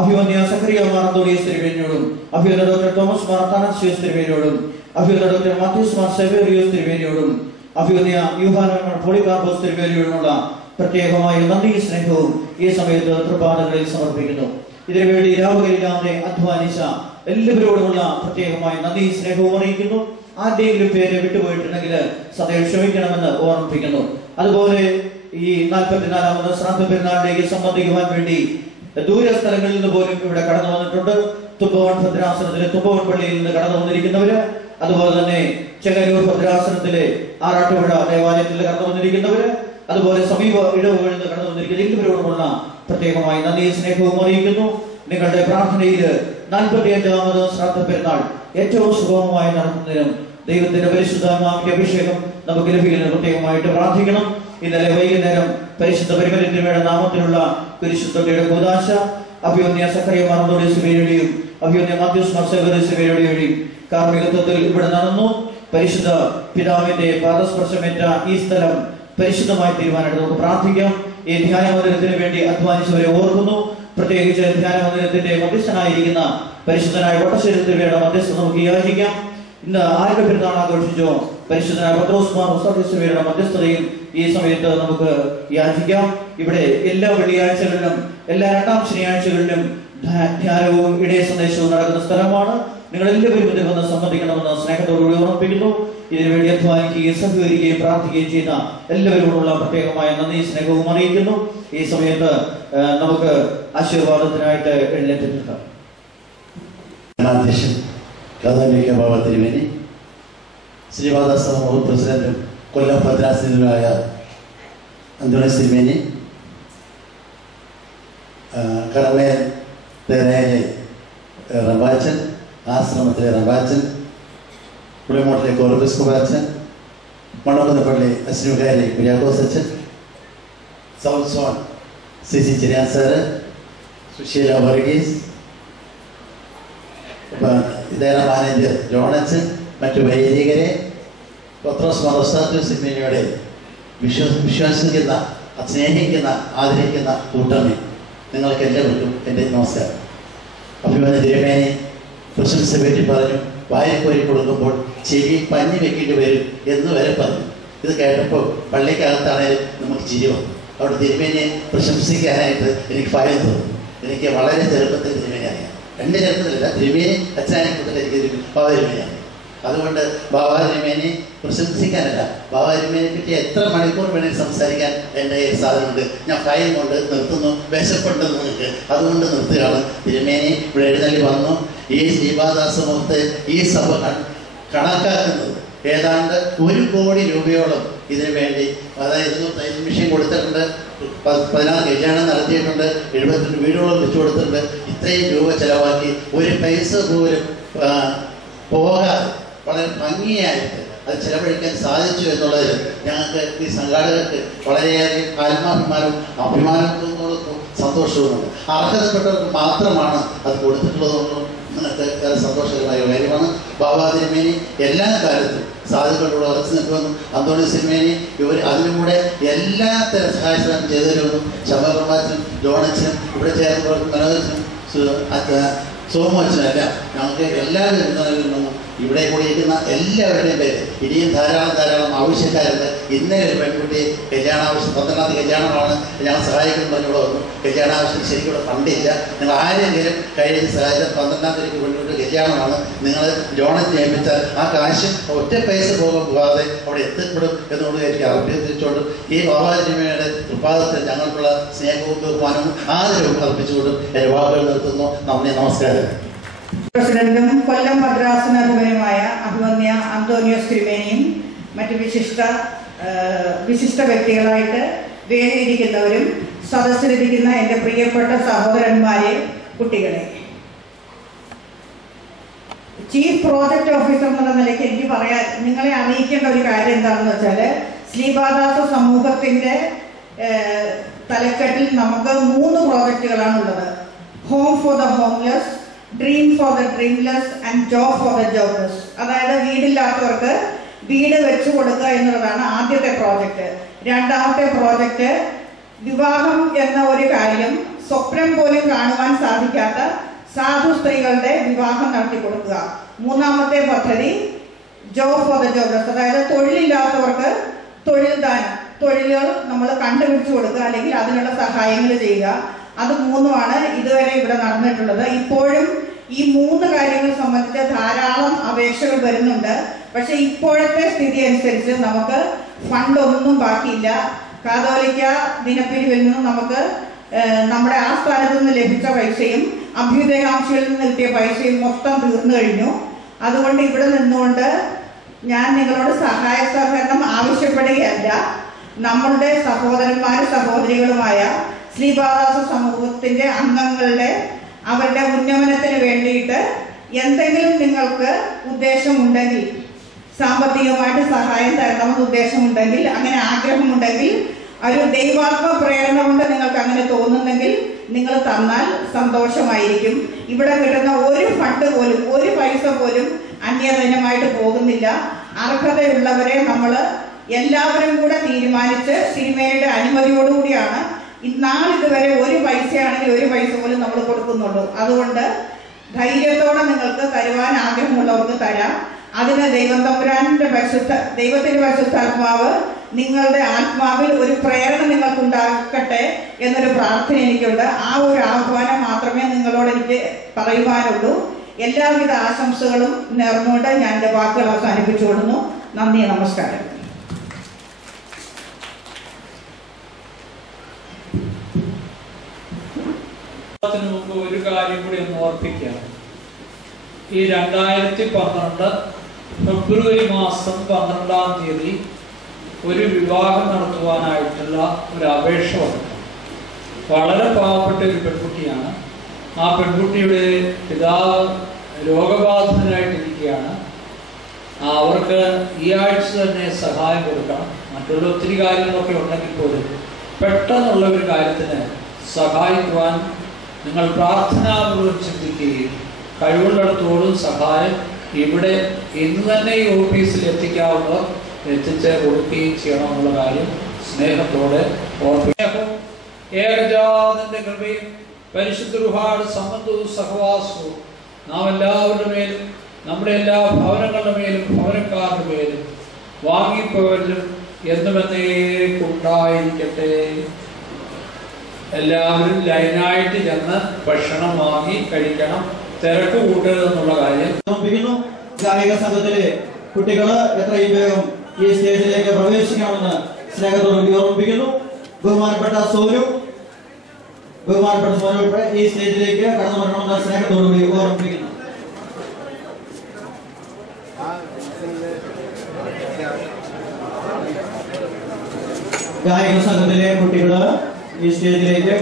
അഭിമന്യ സക്കറിയ മാർ അന്തോണിയോസ് തിരുമേനിയോടും അഭിമന്യ ഡോക്ടർ തോമസ് മാർ അത്താനാസിയോസ് തിരുമേനിയോടും അഭിമന്യ ഡോക്ടർ മാത്യൂസ് മാർ സെവേറിയോസ് തിരുമേനിയോടും അഭിമന്യ യൂഹാനോൻ മാർ പോളികാർപ്പോസ് തിരുമേനിയോടുമുള്ള പ്രത്യേകമായ നന്ദി സ്നേഹവും ഈ സമയത്ത് തൃപ്പാദങ്ങളിൽ സമർപ്പിക്കുന്നു. ഇതിനുവേണ്ടി രാവുകളില്ലാതെ അധ്വാനിച്ച എല്ലാവരോടുമുള്ള പ്രത്യേകമായ നന്ദി സ്നേഹവും അറിയിക്കുന്നു. ആരുടെയെങ്കിലും പേര് വിട്ടുപോയിട്ടുണ്ടെങ്കിൽ സദയം ക്ഷമിക്കണമെന്ന് ഓർമ്മിപ്പിക്കുന്നു. അതുപോലെ ഈ 44ാമത് ശ്രാദ്ധ പെരുന്നാളിലേക്ക് സംബന്ധിക്കുവാൻ വേണ്ടി ദൂരസ്ഥലങ്ങളിൽ നിന്ന് പോലും ഇവിടെ കടന്നു വന്നിട്ടുണ്ട്. തുമ്പവൻ ഭദ്രാസനത്തിലെ തുമ്പവൻ പള്ളിയിൽ നിന്ന് കടന്നു വന്നിരിക്കുന്നവര്, അതുപോലെ തന്നെ ചെങ്ങന്നൂർ ഭദ്രാസനത്തിലെ ആറാട്ടുപുഴ ദേവാലയത്തിൽ കടന്നു വന്നിരിക്കുന്നവര്, അതുപോലെ സമീപ ഇടവുകളിൽ നിന്ന് കടന്നു വന്നിരിക്കുന്ന എല്ലാവരോടുമുള്ള പ്രത്യേകമായി നന്ദി സ്നേഹവും അറിയിക്കുന്നു. നിങ്ങളുടെ പ്രാർത്ഥനയിൽ 45ാമത് ശ്രാദ്ധ പെരുന്നാൾ ഏറ്റവും സുഗമമായി നടത്തുന്നതിനും ദൈവത്തിന്റെ പരിശുദ്ധാത്മാവിന്റെ അഭിഷേകം നമുക്ക് ലഭിക്കുന്നതിന് പ്രത്യേകമായിട്ട് പ്രാർത്ഥിക്കണം. ഇന്നലെ വൈകുന്നേരം പരിശുദ്ധ പരിമലത്തിനുവേണ്ട നാമത്തിലുള്ള പരിശുദ്ധയുടെ കൂദാശ അഭിമന്യ സക്കറിയ മാർ അന്തോണിയോസ് തിരുമേനിയുടെയും അഭിമന്യ മാത്യൂസ് മാർ സെവേറിയോസ് തിരുമേനിയുടെയും കാർമ്മികത്വത്തിൽ ഇവിടെ നടന്നു. പരിശുദ്ധ പിതാവിന്റെ പാദസ്പർശമേറ്റ ഈ സ്ഥലം പരിശുദ്ധമായി തീരുമാനമായിട്ട് നമുക്ക് പ്രാർത്ഥിക്കാം. ഈ ധ്യാന മന്ദിരത്തിന് വേണ്ടി അധ്വാനിച്ചവരെ ഓർക്കുന്നു. പ്രത്യേകിച്ച് ധ്യാന മന്ദിരത്തിന്റെ മധ്യസ്ഥനായിരിക്കുന്ന പരിശുദ്ധനായ വട്ടശ്ശേരി തിരുമേനിയുടെ മധ്യസ്ഥ നമുക്ക് യാചിക്കാം. ഇന്ന് ആരുടെ പെരുന്നാൾ ആഘോഷിച്ചോ പരിശുദ്ധനായ പത്രോസ് മാർ മുസ്തഫയുടെ മധ്യസ്ഥതയും ഈ സമയത്ത് നമുക്ക് യാചിക്കാം. ഇവിടെ എല്ലാ വെള്ളിയാഴ്ചകളിലും എല്ലാ 2ാം ശനിയാഴ്ചകളിലും ധ്യാനവും ഇടയ സന്ദേശവും നടക്കുന്ന സ്ഥലമാണ്. നിങ്ങൾ എല്ലാവരും ഇതിൽ വന്ന് സംബന്ധിക്കണമെന്ന് സ്നേഹത്തോടുകൂടി ഓർമ്മിപ്പിക്കുന്നു. ഇതിനുവേണ്ടി അധ്വാനിക്കുകയും സഹകരിക്കുകയും പ്രാർത്ഥിക്കുകയും ചെയ്യുന്ന എല്ലാവരോടുള്ള പ്രത്യേകമായ നന്ദി സ്നേഹവും അറിയിക്കുന്നു. ഈ സമയത്ത് നമുക്ക് ആശീർവാദത്തിനായിട്ട് എഴുന്നേറ്റ് നിൽക്കാം. കാതോലിക്ക ബാബ തിരുമേനി, ശ്രീപാദ സമൂഹ പ്രസിഡന്റും കൊല്ലം ഭദ്രാസനത്തിലുമായ അന്തോണിയോസ് തിരുമേനി, കടമേൽ തേനയിലെ റമ്പാച്ചൻ, ആശ്രമത്തിലെ റമ്പാച്ചൻ, പുളിമോട്ടിലെ കോർബിസ്കുബാച്ചൻ, മണക്കുന്നപ്പള്ളി അശ്രുകാരി കുര്യാക്കോസച്ചൻ, south zone CC Chiriyan sir, Susheela Varghese, ഇതേറ മാനേജർ ജോണച്ചൻ, മറ്റു വൈദികരെ, പത്രോസ് മാർ മുസ്താഫ തിരുമേനിയുടെ വിശ്വസിക്കുന്ന, സ്നേഹിക്കുന്ന, ആദരിക്കുന്ന കൂട്ടമേ, നിങ്ങൾക്ക് എല്ലാവർക്കും എൻ്റെ നമസ്കാരം. അഭിമന്യ തിരുമേനി പ്രശംസ പറ്റി പറഞ്ഞു. വായക്കോരി കൊടുക്കുമ്പോൾ ചെവി പഞ്ഞി വെക്കേണ്ടി വരും എന്ന് വരെ പറഞ്ഞു. ഇത് കേട്ടപ്പോൾ പള്ളിക്കകത്താണേലും നമുക്ക് ചിരി വന്നു. അവിടെ തിരുമേനിയെ പ്രശംസിക്കാനായിട്ട് എനിക്ക് ഭയം തോന്നി. എനിക്ക് വളരെ ചെറുപ്പത്തിൽ തിരുമേനി അറിയാം. 2 ചെറുപ്പത്തിലല്ല, തിരുമേനി അച്ഛനായപ്പോൾ എനിക്ക് ബാബ തിരുമേനിയാണ്. അതുകൊണ്ട് ബാബ തിരുമേനി പ്രശംസിക്കാനല്ല, ബാബ തിരുമേനിയെ പറ്റി എത്ര മണിക്കൂർ വേണമെങ്കിൽ സംസാരിക്കാൻ എൻ്റെ കയ്യിൽ സാധനമുണ്ട്. ഞാൻ ഭയം കൊണ്ട് നിർത്തുന്നു, വിശപ്പുണ്ട് നിങ്ങൾക്ക്, അതുകൊണ്ട് നിർത്തുകയാണ്. തിരുമേനി ഇവിടെ എഴുന്നള്ളി വന്നു. ഈ ശ്രീപാദാശ്രമത്തെ ഈ സഭ കണക്കാക്കുന്നത് ഏതാണ്ട് 1 കോടി രൂപയോളം ഇതിനു വേണ്ടി, അതായത് തയ്യൽ മെഷീൻ കൊടുത്തിട്ടുണ്ട്, 16 കല്യാണം നടത്തിയിട്ടുണ്ട്, 72 വീടുകളും വെച്ചു കൊടുത്തിട്ടുണ്ട്. ഇത്രയും രൂപ ചെലവാക്കി ഒരു പൈസ പോലും പോകാതെ വളരെ ഭംഗിയായിട്ട് അത് ചെലവഴിക്കാൻ സാധിച്ചു എന്നുള്ളതിൽ ഞങ്ങൾക്ക് ഈ സംഘാടകർക്ക് വളരെയധികം ആത്മാഭിമാനവും അഭിമാനത്തോടും സന്തോഷവുമുണ്ട്. അർഹതപ്പെട്ടവർക്ക് മാത്രമാണ് അത് കൊടുത്തിട്ടുള്ളതെന്നും നിങ്ങൾക്ക് ഏറെ സന്തോഷകരമായ കാര്യമാണ്. ബാബാ തിരുമേനി എല്ലാ കാലത്തും സാധുക്കളോട് ഉറച്ചു നിൽക്കുമെന്നും അന്തോണിയോസ് തിരുമേനി അതിലൂടെ എല്ലാ തരം സഹായങ്ങളും ചെയ്തു തരുമെന്നും ശബരിമലച്ചനും ജോണച്ചനും ഇവിടെ ചേർന്ന് മനോജനും സോമോച്ചനല്ല ഞങ്ങൾക്ക് എല്ലാവരും നൽകുന്നു. ഇവിടെ കൂടിയിരിക്കുന്ന എല്ലാവരുടെയും പേര് ഇനിയും ധാരാളം ആവശ്യക്കാരുണ്ട്. ഇന്നലെ ഒരു പെൺകുട്ടി കല്യാണാവശ്യം 12ാം കല്യാണമാണ്, ഞങ്ങൾ സഹായിക്കുന്നു പറഞ്ഞുകൂടെ വന്നു. കല്യാണാവശ്യം ശരിക്കും ഫണ്ടില്ല. നിങ്ങൾ ആരെങ്കിലും കഴിഞ്ഞ് സഹായിച്ചാൽ 12ാം തീയതിക്ക് പെൺകുട്ടി കല്യാണമാണ്. നിങ്ങൾ ജോണത്തിന് ഏൽപ്പിച്ചാൽ ആ കാശ് ഒറ്റ പൈസ പോകാതെ അവിടെ എത്തിപ്പെടും എന്നുള്ളത് എനിക്ക് അഭ്യർത്ഥിച്ചുകൊണ്ടും ഈ ബാബാ തിരുമേനിയുടെ തൃപ്പാദത്തിൽ ഞങ്ങൾക്കുള്ള സ്നേഹവും ബഹുമാനവും ആദരവും അർപ്പിച്ചുകൊണ്ടും എൻ്റെ വാക്കുകൾ നിർത്തുന്നു. നന്ദി, നമസ്കാരം. പ്രസിഡന്റും കൊല്ലം ഭദ്രാസനാധിപനുമായ അഭിമന്യ അന്തോണിയോസ് തിരുമേനിയും മറ്റ് വിശിഷ്ട വ്യക്തികളായിട്ട് വേദിയിരിക്കുന്നവരും സദസ്സിലിരിക്കുന്ന എൻ്റെ പ്രിയപ്പെട്ട സഹോദരന്മാരെ, കുട്ടികളെ, ചീഫ് പ്രോജക്റ്റ് ഓഫീസർ എന്നുള്ള നിലയ്ക്ക് എനിക്ക് നിങ്ങളെ അറിയിക്കേണ്ട ഒരു കാര്യം എന്താണെന്ന് വെച്ചാൽ, ശ്രീപാദാസ സമൂഹത്തിൻ്റെ തലക്കെട്ടിൽ നമുക്ക് 3 പ്രോജക്റ്റുകളാണുള്ളത്. Home for the homeless, dream for the dreamless and job for the jobless. അതായത് വീടില്ലാത്തവർക്ക് വീട് വെച്ചു കൊടുക്കുക എന്നുള്ളതാണ് ആദ്യത്തെ പ്രോജക്റ്റ്. രണ്ടാമത്തെ പ്രോജക്റ്റ് വിവാഹം എന്ന ഒരു കാര്യം സ്വപ്നം പോലും കാണുവാൻ സാധിക്കാത്ത സാധു സ്ത്രീകളുടെ വിവാഹം നടത്തി കൊടുക്കുക. മൂന്നാമത്തെ പദ്ധതി ജോബ് ഫോർ ദ ജോബ്ലെസ്, അതായത് തൊഴിലില്ലാത്തവർക്ക് തൊഴിൽ ദാനം, തൊഴിലുകൾ നമ്മൾ കണ്ടുപിടിച്ചു കൊടുക്കുക അല്ലെങ്കിൽ അതിനുള്ള സഹായങ്ങൾ ചെയ്യുക. അത് മൂന്നുമാണ് ഇതുവരെ ഇവിടെ നടന്നിട്ടുള്ളത്. ഇപ്പോഴും ഈ 3 കാര്യങ്ങൾ സംബന്ധിച്ച് ധാരാളം അപേക്ഷകൾ വരുന്നുണ്ട്. പക്ഷെ ഇപ്പോഴത്തെ സ്ഥിതി അനുസരിച്ച് നമുക്ക് ഫണ്ടൊന്നും ബാക്കിയില്ല. കാതോലിക്ക ദിനപ്പിരിവിൽ നിന്ന് നമുക്ക് നമ്മുടെ ആസ്ഥാനത്ത് നിന്ന് ലഭിച്ച പൈസയും അഭ്യുദയകാംക്ഷിയിൽ നിന്ന് കിട്ടിയ പൈസയും മൊത്തം തീർന്നു കഴിഞ്ഞു. അതുകൊണ്ട് ഇവിടെ നിന്നുകൊണ്ട് ഞാൻ നിങ്ങളോട് സഹായ സഹകരണം ആവശ്യപ്പെടുകയല്ല. നമ്മളുടെ സഹോദരന്മാരും സഹോദരികളുമായ ശ്രീപാദാസ സമൂഹത്തിന്റെ അംഗങ്ങളുടെ അവരുടെ ഉന്നമനത്തിന് വേണ്ടിയിട്ട് എന്തെങ്കിലും നിങ്ങൾക്ക് ഉദ്ദേശമുണ്ടെങ്കിൽ, സാമ്പത്തികമായിട്ട് സഹായം തരണമെന്ന് ഉദ്ദേശമുണ്ടെങ്കിൽ, അങ്ങനെ ആഗ്രഹമുണ്ടെങ്കിൽ, ഒരു ദൈവാത്മ പ്രേരണ കൊണ്ട് നിങ്ങൾക്ക് അങ്ങനെ തോന്നുന്നെങ്കിൽ നിങ്ങൾ തന്നാൽ സന്തോഷമായിരിക്കും. ഇവിടെ കിട്ടുന്ന ഒരു ഫണ്ട് പോലും, ഒരു പൈസ പോലും അന്യധനമായിട്ട് പോകുന്നില്ല. അർഹതയുള്ളവരെ നമ്മൾ എല്ലാവരും കൂടെ തീരുമാനിച്ച് സിനിമയുടെ അനുമതിയോടുകൂടിയാണ് നാളിതുവരെ ഒരു പൈസയാണെങ്കിൽ ഒരു പൈസ പോലും നമ്മൾ കൊടുക്കുന്നുള്ളൂ. അതുകൊണ്ട് ധൈര്യത്തോടെ നിങ്ങൾക്ക് തരുവാൻ ആഗ്രഹമുള്ളവർക്ക് തരാം. അതിന് ദൈവത്തിന്റെ പരിശുദ്ധാത്മാവ് നിങ്ങളുടെ ആത്മാവിൽ ഒരു പ്രേരണ നിങ്ങൾക്കുണ്ടാക്കട്ടെ എന്നൊരു പ്രാർത്ഥന എനിക്കുണ്ട്. ആ ഒരു ആഹ്വാനം മാത്രമേ നിങ്ങളോട് എനിക്ക് പറയുവാനുള്ളൂ. എല്ലാവിധ ആശംസകളും നേർന്നുകൊണ്ട് ഞാൻ എൻ്റെ വാക്കുകൾ അവസാനിപ്പിച്ചു കൊടുക്കുന്നു. നന്ദി, നമസ്കാരം. മുമ്പ് ഒരു കാര്യം കൂടി ഒന്ന് ഓർപ്പിക്കാം. ഈ 2012 ഫെബ്രുവരി മാസം 12-ാം തീയതി ഒരു വിവാഹം നടത്തുവാനായിട്ടുള്ള ഒരു അപേക്ഷ വന്നു. വളരെ പാവപ്പെട്ട ഒരു പെൺകുട്ടിയാണ്. ആ പെൺകുട്ടിയുടെ പിതാവ് രോഗബാധിതനായിട്ടിരിക്കുകയാണ്. അവർക്ക് ഈ ആഴ്ച തന്നെ സഹായം കൊടുക്കണം. മറ്റുള്ള ഒത്തിരി കാര്യങ്ങളൊക്കെ ഉണ്ടെങ്കിൽ പോലും പെട്ടെന്നുള്ള ഒരു കാര്യത്തിന് സഹായിക്കുവാൻ നിങ്ങൾ പ്രാർത്ഥനാപൂർവ്വം ചിന്തിക്കുകയും കഴിവുള്ളിടത്തോടും സഹായം ഇവിടെ ഇന്ന് തന്നെ ഈ ഓഫീസിൽ എത്തിക്കാവുന്നവർ എത്തിച്ച് കൊടുക്കുകയും ചെയ്യണമെന്നുള്ള കാര്യം സ്നേഹത്തോടെ ഓർമ്മിക്കും. ഏകജാതന്റെ കൃപയും പരിശുദ്ധ റുഹായുടെ സംബന്ധവും സഹവാസവും നാം എല്ലാവരുടെ മേലും നമ്മുടെ എല്ലാ ഭവനങ്ങളുടെ മേലും ഭവനക്കാരുടെ മേലും വാങ്ങിപ്പോവരിലും എന്നുമെന്നേക്കുണ്ടായിരിക്കട്ടെ. എല്ലാവരും ലൈനായിട്ട് ചെന്ന് ഭക്ഷണം വാങ്ങി കഴിക്കണം, തിരക്ക് കൂട്ടരുതെന്നുള്ള കാര്യം ഓർമ്മിപ്പിക്കുന്നു. ഗായിക സംഘത്തിലെ കുട്ടികള് എത്രയും വേഗം ഈ സ്റ്റേജിലേക്ക് പ്രവേശിക്കണമെന്ന് സ്നേഹത്തോട് ഓർമ്മിപ്പിക്കുന്നു. ബഹുമാനപ്പെട്ട സോനു ഈ സ്റ്റേജിലേക്ക് കടന്നു വരണമെന്ന് സ്നേഹത്തോടുകൂടി ഓർമ്മിപ്പിക്കുന്നു. ഗായിക സംഘത്തിലെ കുട്ടികള് ഈ സ്റ്റേജിലേക്ക്